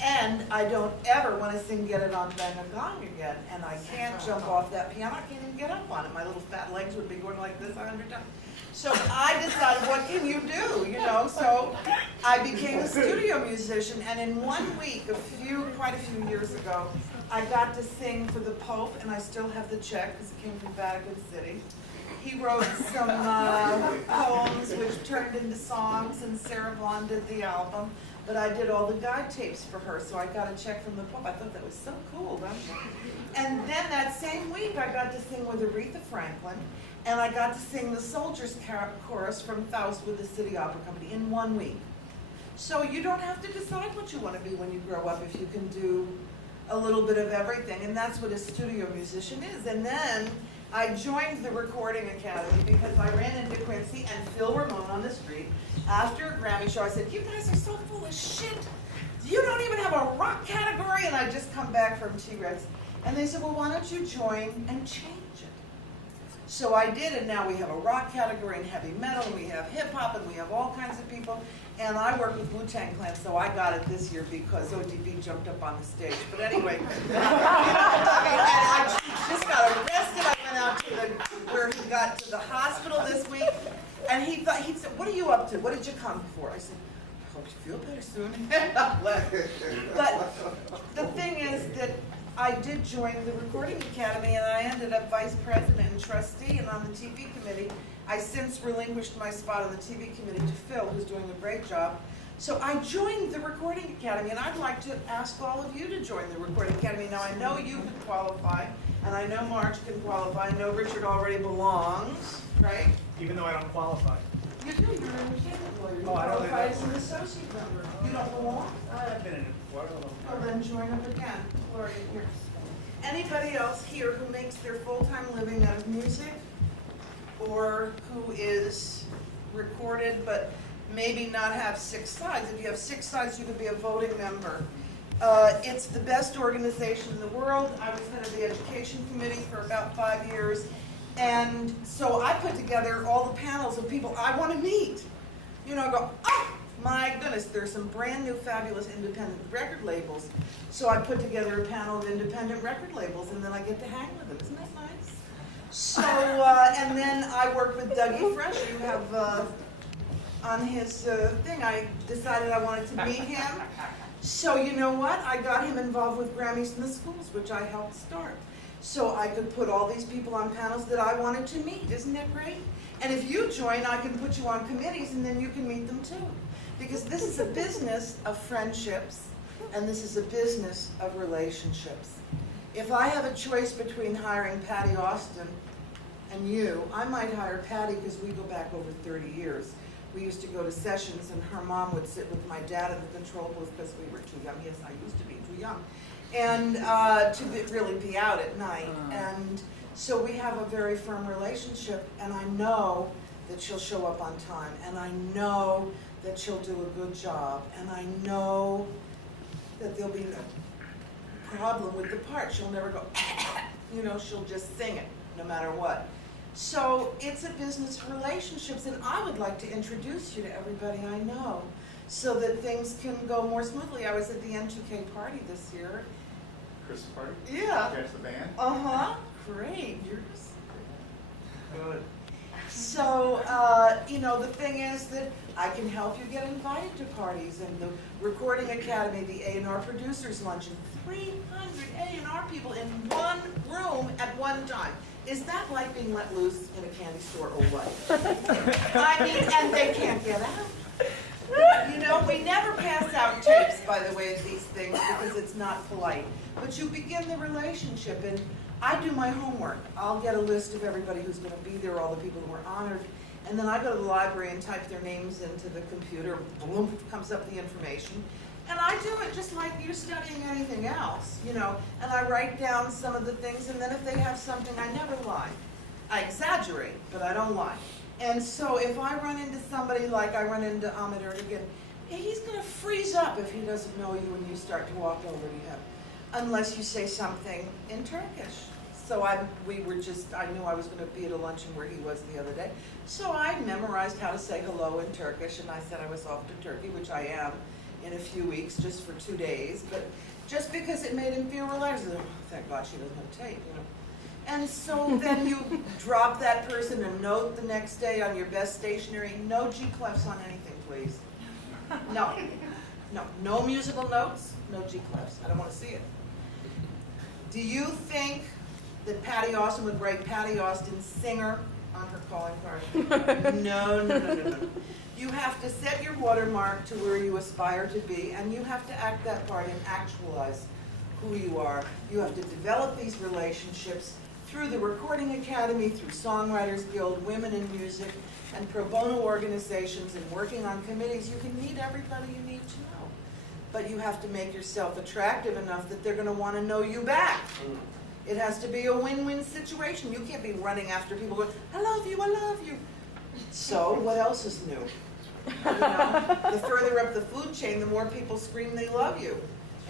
And I don't ever want to sing Get It On Bang a Gong again, and I can't jump off that piano. I can't even get up on it. My little fat legs would be going like this 100 times. So I decided, what can you do, you know? So I became a studio musician, and in 1 week, quite a few years ago, I got to sing for the Pope, and I still have the check because it came from Vatican City. He wrote some poems which turned into songs, and Sarah Vaughan did the album. But I did all the guide tapes for her, so I got a check from the Pope. I thought that was so cool, don't you? And then that same week, I got to sing with Aretha Franklin, and I got to sing the Soldiers Chorus from Faust with the City Opera Company in 1 week. So you don't have to decide what you want to be when you grow up if you can do a little bit of everything, and that's what a studio musician is. And then I joined the Recording Academy because I ran into Quincy and Phil Ramone on the street after a Grammy show. I said, you guys are so full of shit. You don't even have a rock category, and I just come back from T-Rex. And they said, well, why don't you join and change it? So I did, and now we have a rock category and heavy metal, and we have hip-hop, and we have all kinds of people. And I work with Wu-Tang Clan, so I got it this year because ODB jumped up on the stage. But anyway, I just got arrested. I went out to where he got to the hospital this week, and he said, what are you up to? What did you come for? I said, I hope you feel better soon. But the thing is that I did join the Recording Academy, and I ended up vice president and trustee, and on the TV committee. I since relinquished my spot on the TV committee to Phil, who's doing a great job. So I joined the Recording Academy, and I'd like to ask all of you to join the Recording Academy. Now, I know you can qualify, and I know Marge can qualify. I know Richard already belongs, right? Even though I don't qualify. You do, you're an independent lawyer. You Oh, I don't qualify think as an associate member. You don't belong? I've been in it before. Well, then join up again. Gloria, here. Anybody else here who makes their full-time living out of music, or who is recorded but maybe not have 6 sides? If you have 6 sides, you could be a voting member. It's the best organization in the world. I was head of the education committee for about 5 years. And so I put together all the panels of people I want to meet. You know, I go, oh, my goodness, there's some brand new fabulous independent record labels. So I put together a panel of independent record labels, and then I get to hang with them. Isn't that nice? So, and then I work with Dougie Fresh. You have on his thing, I decided I wanted to meet him. So you know what? I got him involved with Grammys in the Schools, which I helped start. So I could put all these people on panels that I wanted to meet. Isn't that great? And if you join, I can put you on committees, and then you can meet them too. Because this is a business of friendships, and this is a business of relationships. If I have a choice between hiring Patty Austin and you, I might hire Patty because we go back over 30 years. We used to go to sessions, and her mom would sit with my dad in the control booth because we were too young. Yes, I used to be too young. And really be out at night. And so we have a very firm relationship, and I know that she'll show up on time, and I know that she'll do a good job, and I know that there'll be no problem with the part. She'll never go, you know, she'll just sing it no matter what. So it's a business of relationships, and I would like to introduce you to everybody I know so that things can go more smoothly. I was at the N2K party this year. Christmas party? Yeah. Catch the band? Uh-huh. Great. Yours? Good. So, you know, the thing is that I can help you get invited to parties, and the Recording Academy, the A&R Producers Luncheon, 300 A&R people in one room at one time. Is that like being let loose in a candy store or what? I mean, and they can't get out. You know, we never pass out tapes, by the way, of these things because it's not polite. But you begin the relationship, and I do my homework. I'll get a list of everybody who's going to be there, all the people who are honored, and then I go to the library and type their names into the computer. Boom, comes up the information. And I do it just like you're studying anything else, you know, and I write down some of the things, and then if they have something, I never lie. I exaggerate, but I don't lie. And so if I run into somebody like I run into Ahmet Ertegun, he's gonna freeze up if he doesn't know you when you start to walk over to him, unless you say something in Turkish. So I knew I was gonna be at a luncheon where he was the other day, so I memorized how to say hello in Turkish, and I said I was off to Turkey, which I am in a few weeks, just for 2 days, but just because it made him feel relaxed, oh, thank God she doesn't have tape, you know. And so then you drop that person a note the next day on your best stationery, no G clefs on anything, please. No musical notes, no G clefs, I don't want to see it. Do you think that Patty Austin would write Patty Austin singer on her calling card? No. You have to set your watermark to where you aspire to be, and you have to act that part and actualize who you are. You have to develop these relationships through the Recording Academy, through Songwriters Guild, Women in Music, and pro bono organizations, and working on committees. You can meet everybody you need to know. But you have to make yourself attractive enough that they're going to want to know you back. It has to be a win-win situation. You can't be running after people going, I love you, I love you. So what else is new? You know, the further up the food chain, the more people scream they love you.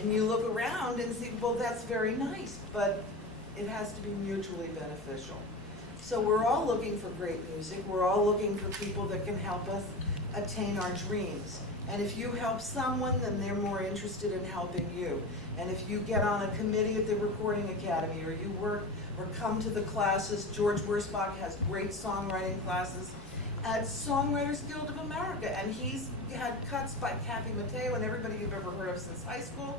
And you look around and see, well, that's very nice, but it has to be mutually beneficial. So we're all looking for great music. We're all looking for people that can help us attain our dreams. And if you help someone, then they're more interested in helping you. And if you get on a committee at the Recording Academy, or you work or come to the classes, George Wurzbach has great songwriting classes at Songwriters Guild of America, and he's had cuts by Kathy Mateo and everybody you've ever heard of since high school.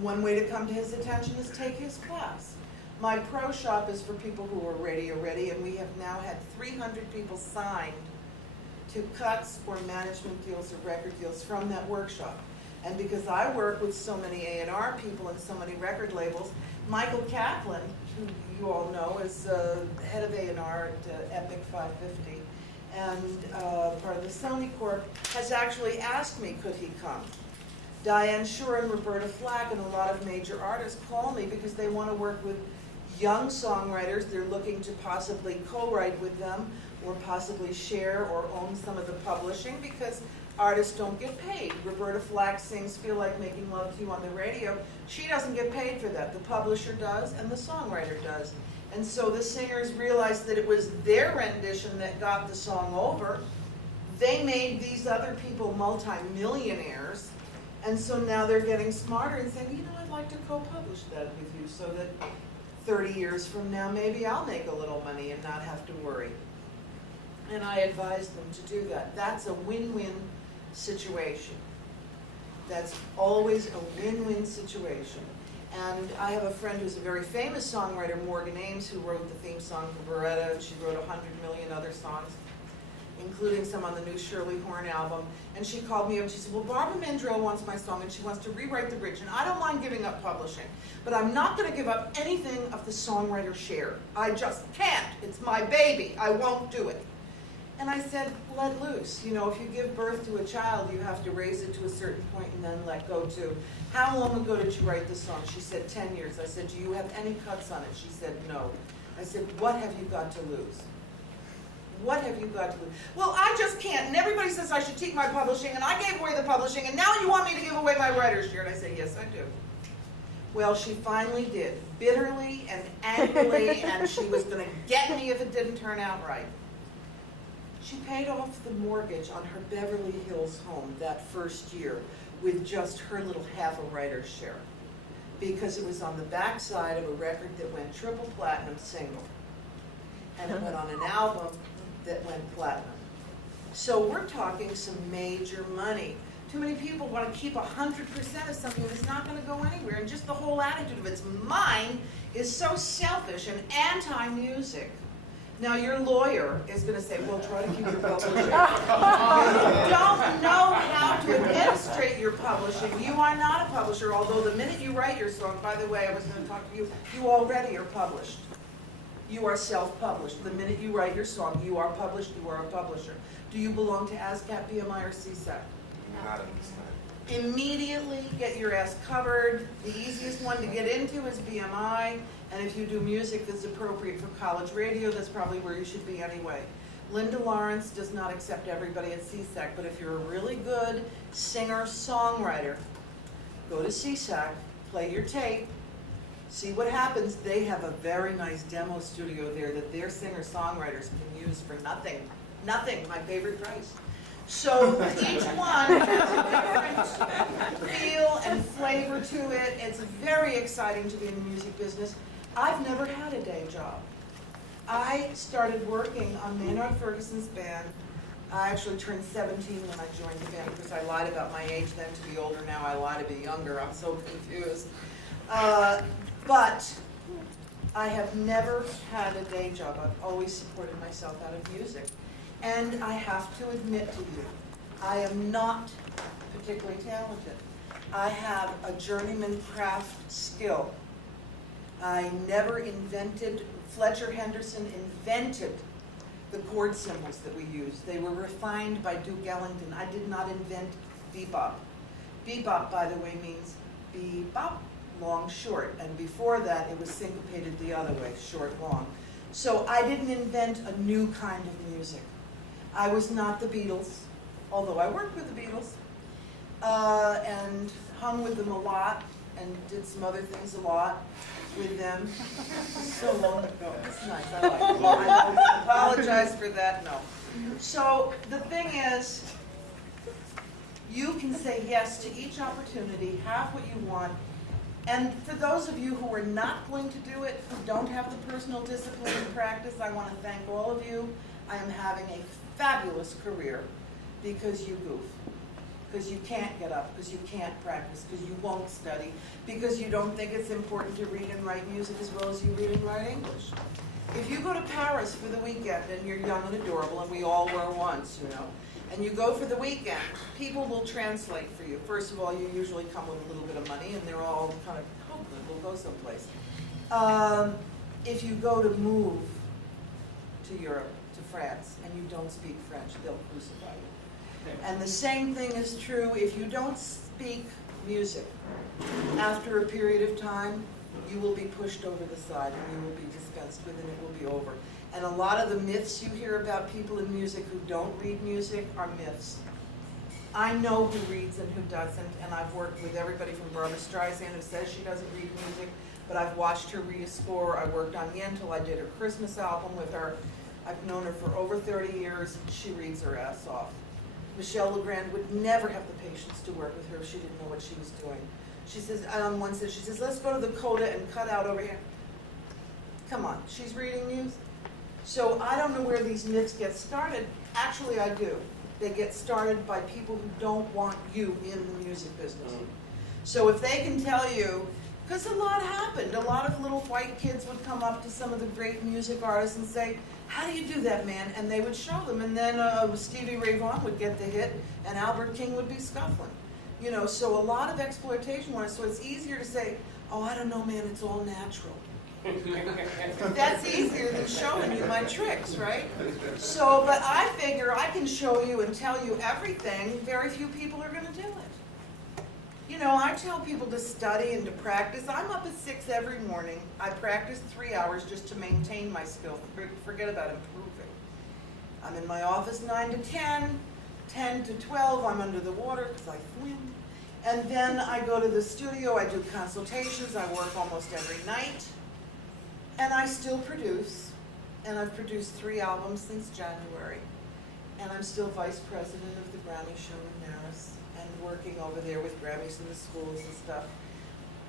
One way to come to his attention is take his class. My pro shop is for people who are radio ready, and we have now had 300 people signed to cuts or management deals or record deals from that workshop. And because I work with so many A&R people and so many record labels, Michael Kaplan, who you all know is head of A&R at Epic 550, and part of the Sony Corp, has actually asked me, could he come? Diane Shore and Roberta Flack and a lot of major artists call me because they want to work with young songwriters. They're looking to possibly co-write with them, or possibly share or own some of the publishing, because artists don't get paid. Roberta Flack sings Feel Like Making Love to You on the radio. She doesn't get paid for that. The publisher does and the songwriter does. And so the singers realized that it was their rendition that got the song over. They made these other people multi-millionaires, and so now they're getting smarter and saying, you know, I'd like to co-publish that with you so that 30 years from now maybe I'll make a little money and not have to worry. And I advise them to do that. That's a win-win situation. That's always a win-win situation. And I have a friend who's a very famous songwriter, Morgan Ames, who wrote the theme song for Beretta, and she wrote 100 million other songs, including some on the new Shirley Horn album. And she called me up and she said, well, Barbara Mandrell wants my song and she wants to rewrite the bridge. And I don't mind giving up publishing, but I'm not going to give up anything of the songwriter share. I just can't. It's my baby. I won't do it. And I said, let loose. You know, if you give birth to a child, you have to raise it to a certain point and then let go too. How long ago did you write this song? She said, 10 years. I said, do you have any cuts on it? She said, no. I said, what have you got to lose? What have you got to lose? Well, I just can't. And everybody says I should keep my publishing, and I gave away the publishing, and now you want me to give away my writer's share. And I said, yes, I do. Well, she finally did, bitterly and angrily, and she was going to get me if it didn't turn out right. She paid off the mortgage on her Beverly Hills home that first year with just her little half a writer's share, because it was on the backside of a record that went triple platinum single, and it went on an album that went platinum. So we're talking some major money. Too many people want to keep 100% of something that's not going to go anywhere, and just the whole attitude of it's mine is so selfish and anti-music. Now your lawyer is going to say, well, try to keep your publishing. You don't know how to administrate your publishing. You are not a publisher, although the minute you write your song, by the way, I was going to talk to you, you already are published. You are self-published. The minute you write your song, you are published, you are a publisher. Do you belong to ASCAP, BMI, or CSAC? Not at this time. Immediately get your ass covered. The easiest one to get into is BMI, and if you do music that's appropriate for college radio, that's probably where you should be anyway. Linda Lawrence does not accept everybody at CSAC, but if you're a really good singer-songwriter, go to CSAC, play your tape, see what happens. They have a very nice demo studio there that their singer-songwriters can use for nothing. Nothing, my favorite price. So each one has a different feel and flavor to it. It's very exciting to be in the music business. I've never had a day job. I started working on Maynard Ferguson's band. I actually turned 17 when I joined the band because I lied about my age then to be older. Now I lie to be younger. I'm so confused. But I have never had a day job. I've always supported myself out of music. And I have to admit to you, I am not particularly talented. I have a journeyman craft skill. I never invented, Fletcher Henderson invented the chord symbols that we use. They were refined by Duke Ellington. I did not invent bebop. Bebop, by the way, means bebop, long, short. And before that, it was syncopated the other way, short, long. So I didn't invent a new kind of music. I was not the Beatles, although I worked with the Beatles, and hung with them a lot, and did some other things a lot with them. So long ago. It's nice. I like it. I apologize for that. No. So the thing is, you can say yes to each opportunity, have what you want, and for those of you who are not going to do it, who don't have the personal discipline and practice, I want to thank all of you. I am having a fabulous career because you goof, because you can't get up, because you can't practice, because you won't study, because you don't think it's important to read and write music as well as you read and write English. If you go to Paris for the weekend, and you're young and adorable, and we all were once, you know, and you go for the weekend, people will translate for you. First of all, you usually come with a little bit of money, and they're all kind of, oh, good, we'll go someplace. If you go to move to Europe, to France, and you don't speak French, they'll crucify you. And the same thing is true if you don't speak music. After a period of time, you will be pushed over the side and you will be dispensed with and it will be over. And a lot of the myths you hear about people in music who don't read music are myths. I know who reads and who doesn't, and I've worked with everybody from Barbra Streisand who says she doesn't read music, but I've watched her read a score. I worked on Yentl. I did her Christmas album with her. I've known her for over 30 years. She reads her ass off. Michelle Legrand would never have the patience to work with her if she didn't know what she was doing. She says, on one side, she says, let's go to the coda and cut out over here. Come on, she's reading music. So I don't know where these myths get started. Actually, I do. They get started by people who don't want you in the music business. So if they can tell you, because a lot happened. A lot of little white kids would come up to some of the great music artists and say, how do you do that, man? And they would show them. And then Stevie Ray Vaughan would get the hit, and Albert King would be scuffling. You know, so a lot of exploitation was, so it's easier to say, oh, I don't know, man, it's all natural. That's easier than showing you my tricks, right? So, but I figure I can show you and tell you everything. Very few people are going to do it. You know, I tell people to study and to practice. I'm up at 6 every morning. I practice 3 hours just to maintain my skill. Forget about improving. I'm in my office 9 to 10, 10 to 12. I'm under the water because I swim. And then I go to the studio. I do consultations. I work almost every night. And I still produce. And I've produced 3 albums since January. And I'm still vice president of the Grammy show in Paris. And working over there with Grammys in the schools and stuff.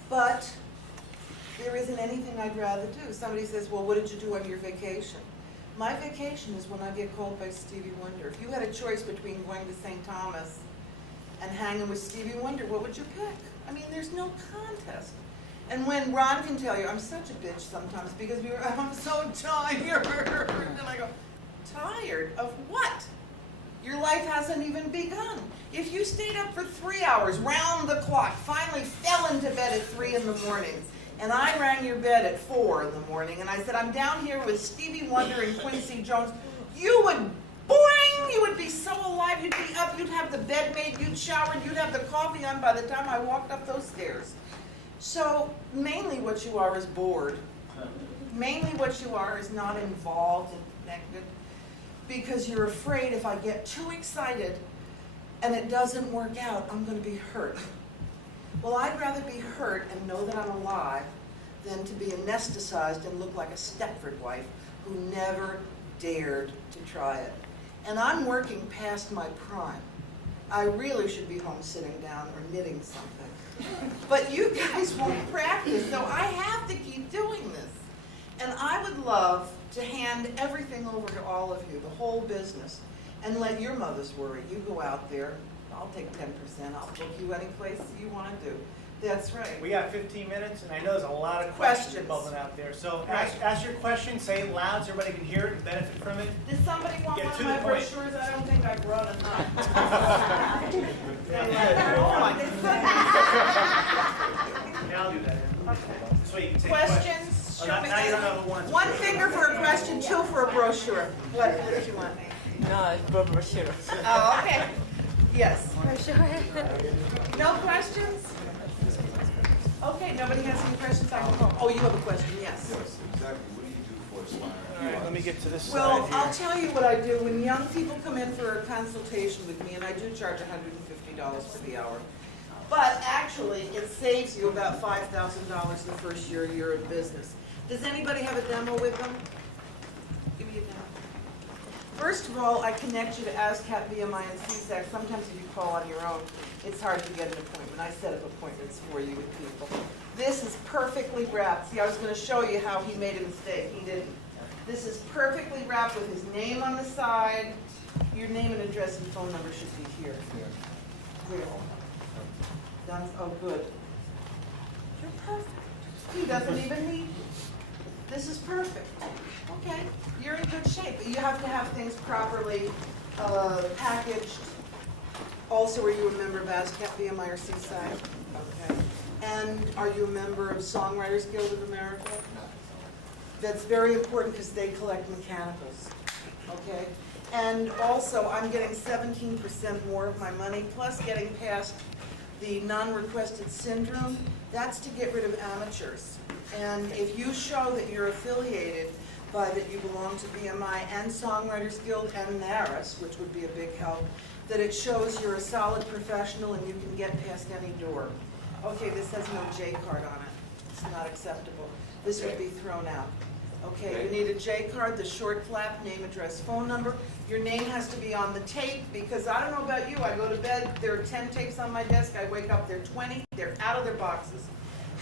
But there isn't anything I'd rather do. Somebody says, well, what did you do on your vacation? My vacation is when I get called by Stevie Wonder. If you had a choice between going to St. Thomas and hanging with Stevie Wonder, what would you pick? I mean, there's no contest. And when Ron can tell you, I'm such a bitch sometimes because I'm so tired. And I go, tired of what? Your life hasn't even begun. If you stayed up for 3 hours, round the clock, finally fell into bed at 3 in the morning, and I rang your bed at 4 in the morning, and I said, I'm down here with Stevie Wonder and Quincy Jones, you would, boing, you would be so alive, you'd be up, you'd have the bed made, you'd showered, you'd have the coffee on by the time I walked up those stairs. So, mainly what you are is bored. Mainly what you are is not involved and connected. because you're afraid if I get too excited and it doesn't work out, I'm going to be hurt. Well, I'd rather be hurt and know that I'm alive than to be anesthetized and look like a Stepford wife who never dared to try it. And I'm working past my prime. I really should be home sitting down or knitting something. But you guys won't practice, so I have to keep doing this. And I would love to hand everything over to all of you, the whole business, and let your mothers worry. You go out there, I'll take 10%, I'll book you any place you want to do. That's right. We got 15 minutes, and I know there's a lot of questions bubbling out there. So ask your question, say it loud so everybody can hear it and benefit from it. Does somebody want Get one to of the my point. brochures? I don't think I brought enough. Yeah, I'll do that. Okay. So you can take Questions? Oh, now you don't know who wants it. One finger for a question, two for a brochure. What did you want? No, it's brochure. Oh, okay. Yes. No questions? Okay, nobody has any questions? I can go. Oh, you have a question, yes. Yes, exactly. What do you do for aspiring All right, let me get to this Well, side here. I'll tell you what I do. When young people come in for a consultation with me, and I do charge $150 for the hour, but actually, it saves you about $5,000 the first year of business. Does anybody have a demo with them? Give me a demo. First of all, I connect you to ASCAP, BMI, and CSAC. Sometimes if you call on your own, it's hard to get an appointment. I set up appointments for you with people. This is perfectly wrapped. See, I was going to show you how he made a mistake. He didn't. This is perfectly wrapped with his name on the side. Your name and address and phone number should be here. Where? Done? Oh, good. You're perfect. He doesn't even need you. This is perfect. Okay, you're in good shape, but you have to have things properly packaged. Also, are you a member of ASCAP, BMI, or CSAC? Okay. And are you a member of Songwriters Guild of America? That's very important because they collect mechanicals. Okay? And also, I'm getting 17% more of my money, plus getting past the non-requested syndrome. That's to get rid of amateurs. And if you show that you're affiliated by that you belong to BMI and Songwriters Guild and NARIS, which would be a big help, that it shows you're a solid professional and you can get past any door. Okay, this has no J card on it. It's not acceptable. This would be thrown out. Okay, you need a J card, the short flap, name, address, phone number. Your name has to be on the tape because I don't know about you, I go to bed, there are 10 tapes on my desk, I wake up, there are 20, they're out of their boxes.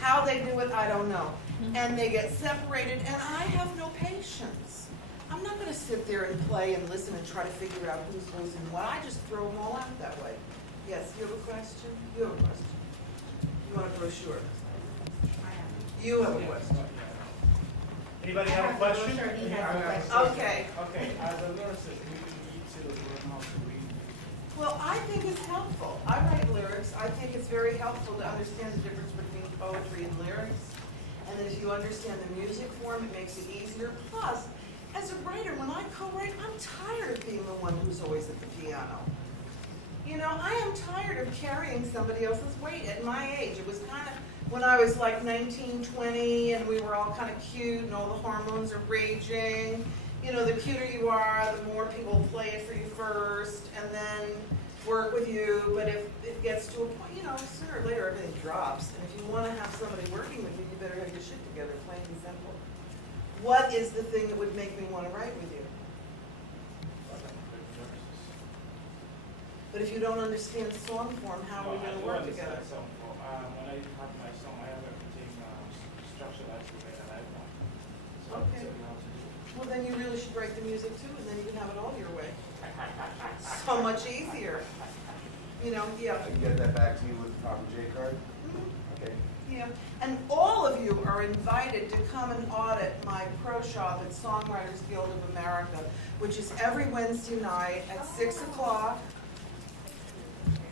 How they do it, I don't know. And they get separated, and I have no patience. I'm not going to sit there and play and listen and try to figure out who's losing what. I just throw them all out that way. Yes, you have a question? You have a question. You want a brochure? You have a question. Anybody have a question? Okay. Okay, as a lyricist, we need to learn how to read. Well, I think it's helpful. I write lyrics. I think it's very helpful to understand the difference between poetry and lyrics. And that if you understand the music form, it makes it easier. Plus, as a writer, when I co-write, I'm tired of being the one who's always at the piano. You know, I am tired of carrying somebody else's weight at my age. It was kind of when I was like 19, 20, and we were all kind of cute, and all the hormones are raging. You know, the cuter you are, the more people play it for you first, and then work with you. But if it gets to a point, you know, sooner or later everything drops. And if you want to have somebody working with you, you better have your shit together, plain and simple. What is the thing that would make me want to write with you? But if you don't understand song form, how are we going to work together? When I have my song, I have everything structured as the way that I want. So Okay. it's how to do. Well, then you really should write the music too, and then you can have it all your way. So much easier. You know, yeah. I can get that back to you with the proper J card? Okay. Yeah, and all of you are invited to come and audit my pro shop at Songwriters Guild of America, which is every Wednesday night at 6 o'clock.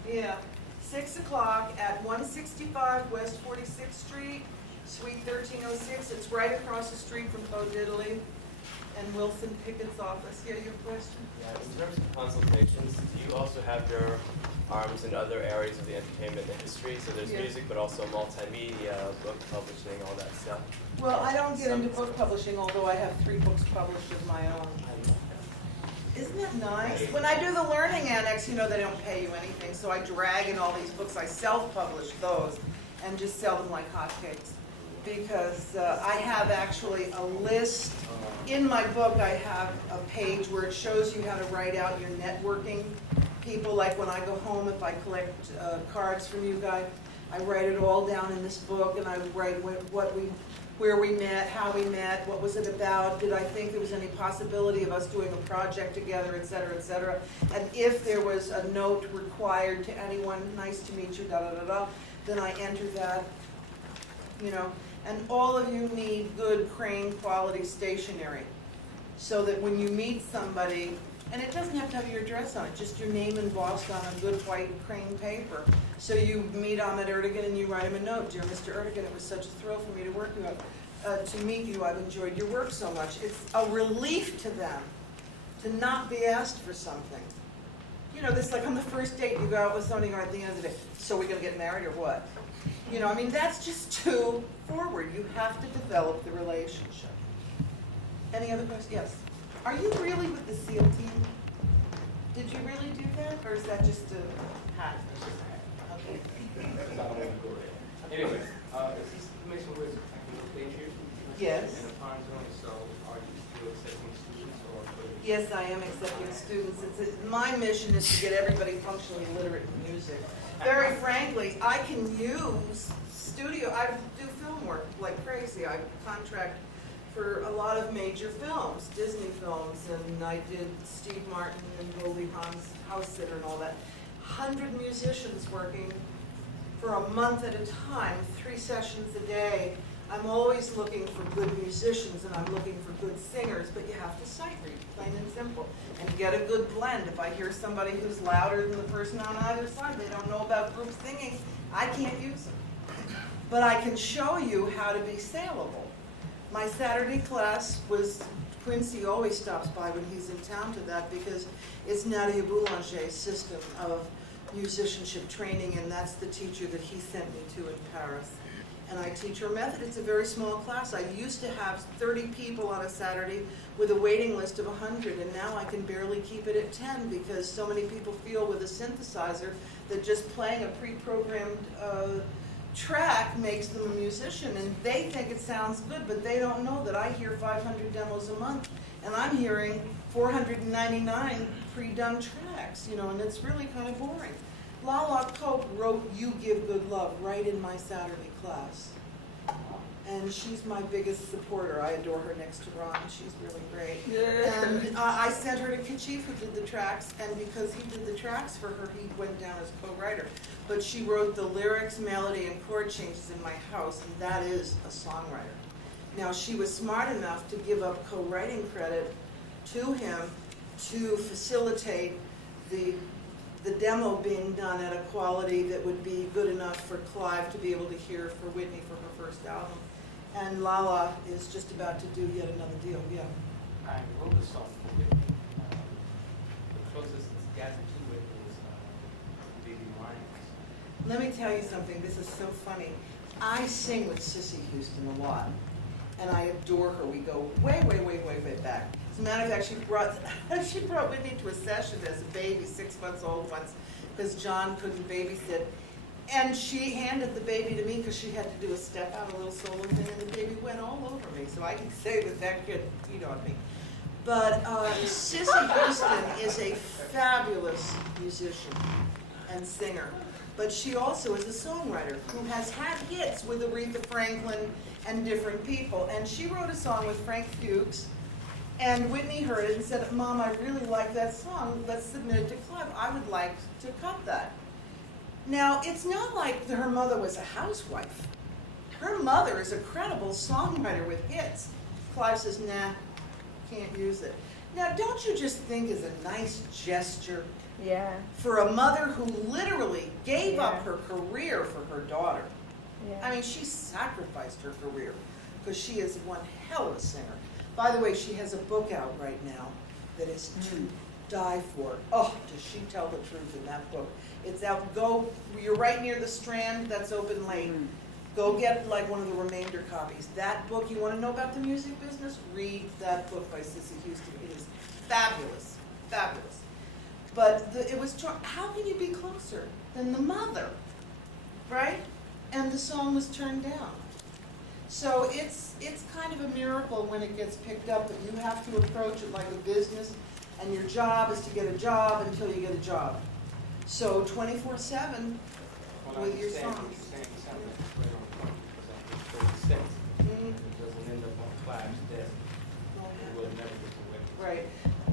Yeah, 6 o'clock at 165 West 46th Street, Suite 1306. It's right across the street from Bo Diddley and Wilson Pickett's office. Yeah, your question? Yeah, in terms of consultations, do you also have your arms in other areas of the entertainment industry? So there's Yeah. music, but also multimedia, book publishing, all that stuff. Well, I don't get into book publishing, although I have 3 books published of my own. Isn't that nice? When I do the learning annex, you know, they don't pay you anything, so I drag in all these books. I self-publish those and just sell them like hotcakes. Because I have actually a list. In my book, I have a page where it shows you how to write out your networking people. Like when I go home, if I collect cards from you guys, I write it all down in this book, and I write where we met, how we met, what was it about, did I think there was any possibility of us doing a project together, et cetera, et cetera. And if there was a note required to anyone, nice to meet you, da-da-da-da, then I enter that, you know. And all of you need good Crane quality stationery, so that when you meet somebody, and it doesn't have to have your address on it, just your name embossed on a good white Crane paper. So you meet Ahmed Erdogan and you write him a note. Dear Mr. Erdogan, it was such a thrill for me to meet you. I've enjoyed your work so much. It's a relief to them to not be asked for something. You know, this like on the first date, you go out with somebody, or at the end of the day, so we're going to get married or what? You know, I mean, that's just too forward. You have to develop the relationship. Any other questions? Yes. Are you really with the SEAL team? Did you really do that, or is that just a hack? Okay. Anyway, is this information with Patriot? Yes. And upon doing so, are you still accepting students or? Yes, I am accepting students. My mission is to get everybody functionally literate in music. Very frankly, I can use studio. I do film work like crazy. I contract for a lot of major films, Disney films, and I did Steve Martin and Goldie Hawn's House Sitter and all that. 100 musicians working for a month at a time, 3 sessions a day. I'm always looking for good musicians, and I'm looking for good singers, but you have to sight read, plain and simple, and get a good blend. If I hear somebody who's louder than the person on either side, they don't know about group singing, I can't use them. But I can show you how to be saleable. My Saturday class was, Quincy always stops by when he's in town to that, because it's Nadia Boulanger's system of musicianship training, and that's the teacher that he sent me to in Paris. And I teach her method. It's a very small class. I used to have 30 people on a Saturday with a waiting list of 100, and now I can barely keep it at 10 because so many people feel with a synthesizer that just playing a pre-programmed track makes them a musician, and they think it sounds good, but they don't know that I hear 500 demos a month, and I'm hearing 499 pre-done tracks, you know, and it's really kind of boring. Lala Cope wrote You Give Good Love right in my Saturday class. And she's my biggest supporter. I adore her next to Ron. She's really great. Yeah. And I sent her to Kachif, who did the tracks, and because he did the tracks for her, he went down as co-writer. But she wrote the lyrics, melody, and chord changes in my house, and that is a songwriter. Now, she was smart enough to give up co-writing credit to him to facilitate the demo being done at a quality that would be good enough for Clive to be able to hear for Whitney for her first album. And Lala is just about to do yet another deal, yeah. I wrote a song for Whitney. The closest it's gotten to Whitney is Baby Wines. Let me tell you something, this is so funny. I sing with Cissy Houston a lot, and I adore her. We go way, way, way, way, way back. As a matter of fact, she brought Whitney to a session as a baby, 6 months old once, because John couldn't babysit. And she handed the baby to me because she had to do a step out, a little solo thing, and the baby went all over me. So I can say that kid peed on me. But Cissy Houston is a fabulous musician and singer. But she also is a songwriter who has had hits with Aretha Franklin and different people. And she wrote a song with Frank Fuchs. And Whitney heard it and said, Mom, I really like that song. Let's submit it to Clive. I would like to cut that. Now, it's not like her mother was a housewife. Her mother is a credible songwriter with hits. Clive says, nah, can't use it. Now, don't you just think is a nice gesture? Yeah. For a mother who literally gave up her career for her daughter. Yeah. I mean, she sacrificed her career because she is one hell of a singer. By the way, she has a book out right now that is to die for. Oh, does she tell the truth in that book? It's out. You're right near the Strand, that's open late. Go get like one of the remainder copies. That book, you want to know about the music business? Read that book by Cissy Houston. It is fabulous, fabulous. But it was, how can you be closer than the mother, right? And the song was turned down. So it's kind of a miracle when it gets picked up, but you have to approach it like a business, and your job is to get a job until you get a job. So 24/7 with your songs. It doesn't end up on Clive's desk. It will never get away. Right.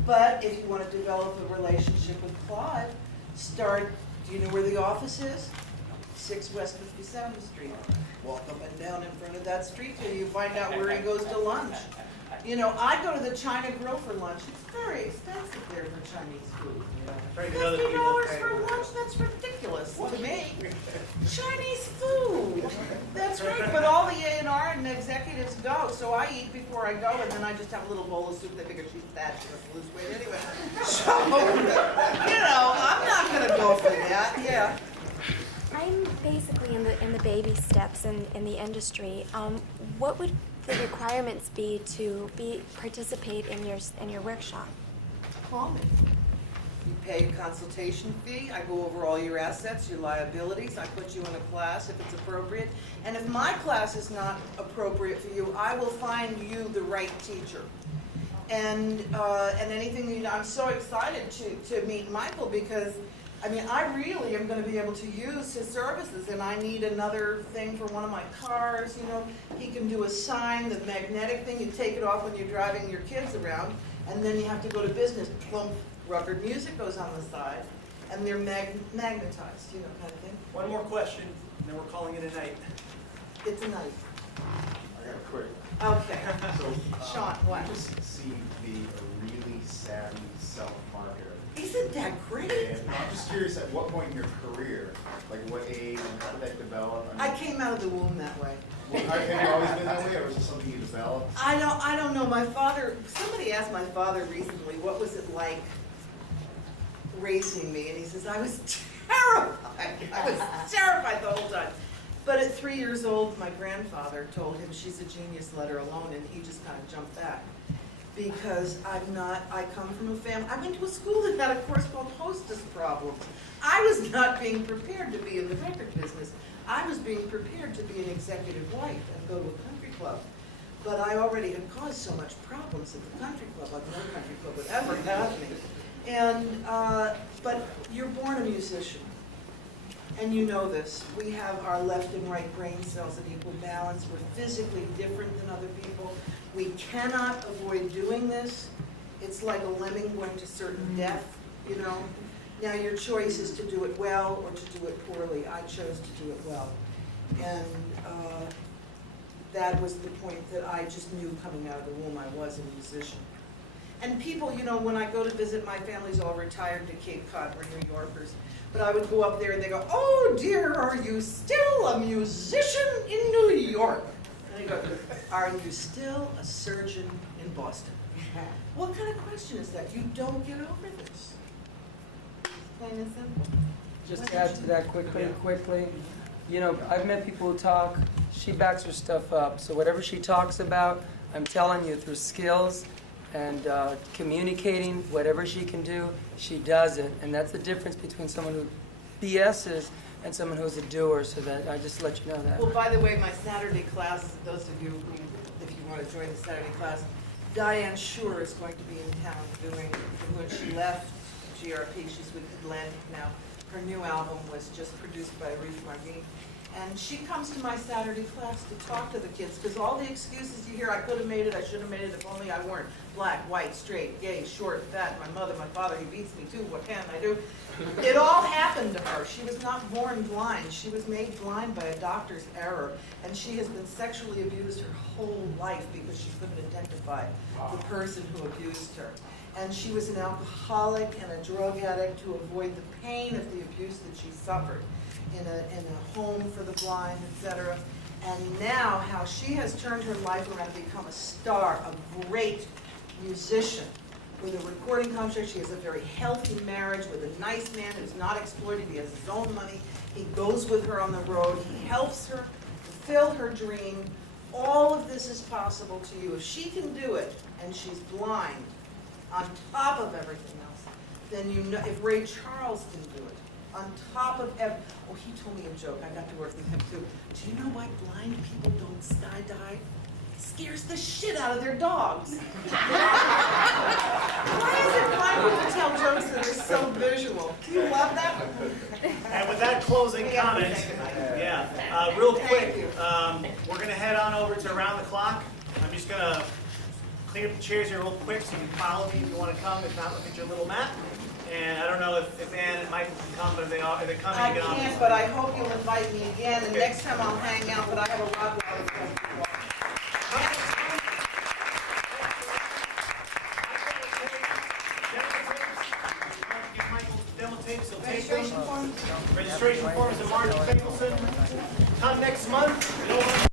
But if you want to develop a relationship with Clive, do you know where the office is? 6 West 57th Street. Walk up and down in front of that street till you find out where he goes to lunch. You know, I go to the China Grill for lunch. It's very expensive there for Chinese food. $50 for lunch? That's ridiculous to me. Chinese food. That's right. But all the A&R and the executives go, so I eat before I go, and then I just have a little bowl of soup. They figure she's fat, she must lose weight anyway. So, you know, I'm not going to go for that. Yeah. I'm basically in the baby steps in the industry. What would the requirements be to participate in your workshop? Call me. You pay a consultation fee. I go over all your assets, your liabilities. I put you in a class if it's appropriate. And if my class is not appropriate for you, I will find you the right teacher. And anything you know, I'm so excited to meet Michael because I mean, I really am going to be able to use his services, and I need another thing for one of my cars, you know. He can do a sign, the magnetic thing, you take it off when you're driving your kids around, and then you have to go to business, plump, Ruckert music goes on the side, and they're magnetized, you know, kind of thing. One more question, and then we're calling it a night. It's a night. I got a quick. Okay. So, Sean, what? You just seem to be a really savvy self-marketer. Isn't that great? And I'm just curious, at what point in your career, like what age, and how did that develop? I came out of the womb that way. Well, have you always been that way, or is it something you developed? I don't know. My father, somebody asked my father recently, what was it like raising me? And he says, I was terrified. I was terrified the whole time. But at 3 years old, my grandfather told him, she's a genius, let her alone, and he just kind of jumped back. Because I come from a family, I went to a school that had a course called Hostess Problems. I was not being prepared to be in the record business. I was being prepared to be an executive wife and go to a country club. But I already had caused so much problems at the country club, like no country club would ever have me. And, but you're born a musician. And you know this. We have our left and right brain cells in equal balance. We're physically different than other people. We cannot avoid doing this. It's like a lemming going to certain death, you know. Now your choice is to do it well or to do it poorly. I chose to do it well. And that was the point that I just knew coming out of the womb I was a musician. And people, you know, when I go to visit, my family's all retired to Cape Cod, we're New Yorkers. But I would go up there and they go, oh dear, are you still a musician in New York? And I go, are you still a surgeon in Boston? What kind of question is that? You don't get over this. Plain and simple. Just to add to that quickly, you know, I've met people who talk, she backs her stuff up. So whatever she talks about, I'm telling you, through skills and communicating, whatever she can do, she does it. And that's the difference between someone who BS's and someone who's a doer, so that I just let you know that. Well, by the way, my Saturday class, those of you who, if you want to join the Saturday class, Diane Schur is going to be in town doing, when she left GRP, she's with Atlantic now. Her new album was just produced by Ruth Margine. And she comes to my Saturday class to talk to the kids, because all the excuses you hear, I could have made it, I should have made it, if only I weren't black, white, straight, gay, short, fat, my mother, my father, he beats me too, what can I do? It all happened to her. She was not born blind. She was made blind by a doctor's error, and she has been sexually abused her whole life because she couldn't identify the person who abused her. And she was an alcoholic and a drug addict to avoid the pain of the abuse that she suffered in a home for the blind, etc. And now how she has turned her life around to become a star, a great musician. With a recording contract, she has a very healthy marriage with a nice man who's not exploited. He has his own money. He goes with her on the road. He helps her fulfill her dream. All of this is possible to you. If she can do it, and she's blind, on top of everything else, then you know, if Ray Charles can do it, on top of oh, he told me a joke, I got to work with him too. Do you know why blind people don't skydive? It scares the shit out of their dogs. Why is it blind people tell jokes that are so visual? Do you love that? And with that closing comment, real quick, we're going to head on over to Around the Clock. I'm just going to clean up the chairs here real quick so you can follow me if you want to come. If not, look at your little map. And I don't know if Ann and Mike can come, but if they're coming, I you can can't, but I hope you'll invite me again, and next time I'll hang out, but I have a lot of other stuff to watch. Registration forms and Martin Nicholson. Come next month.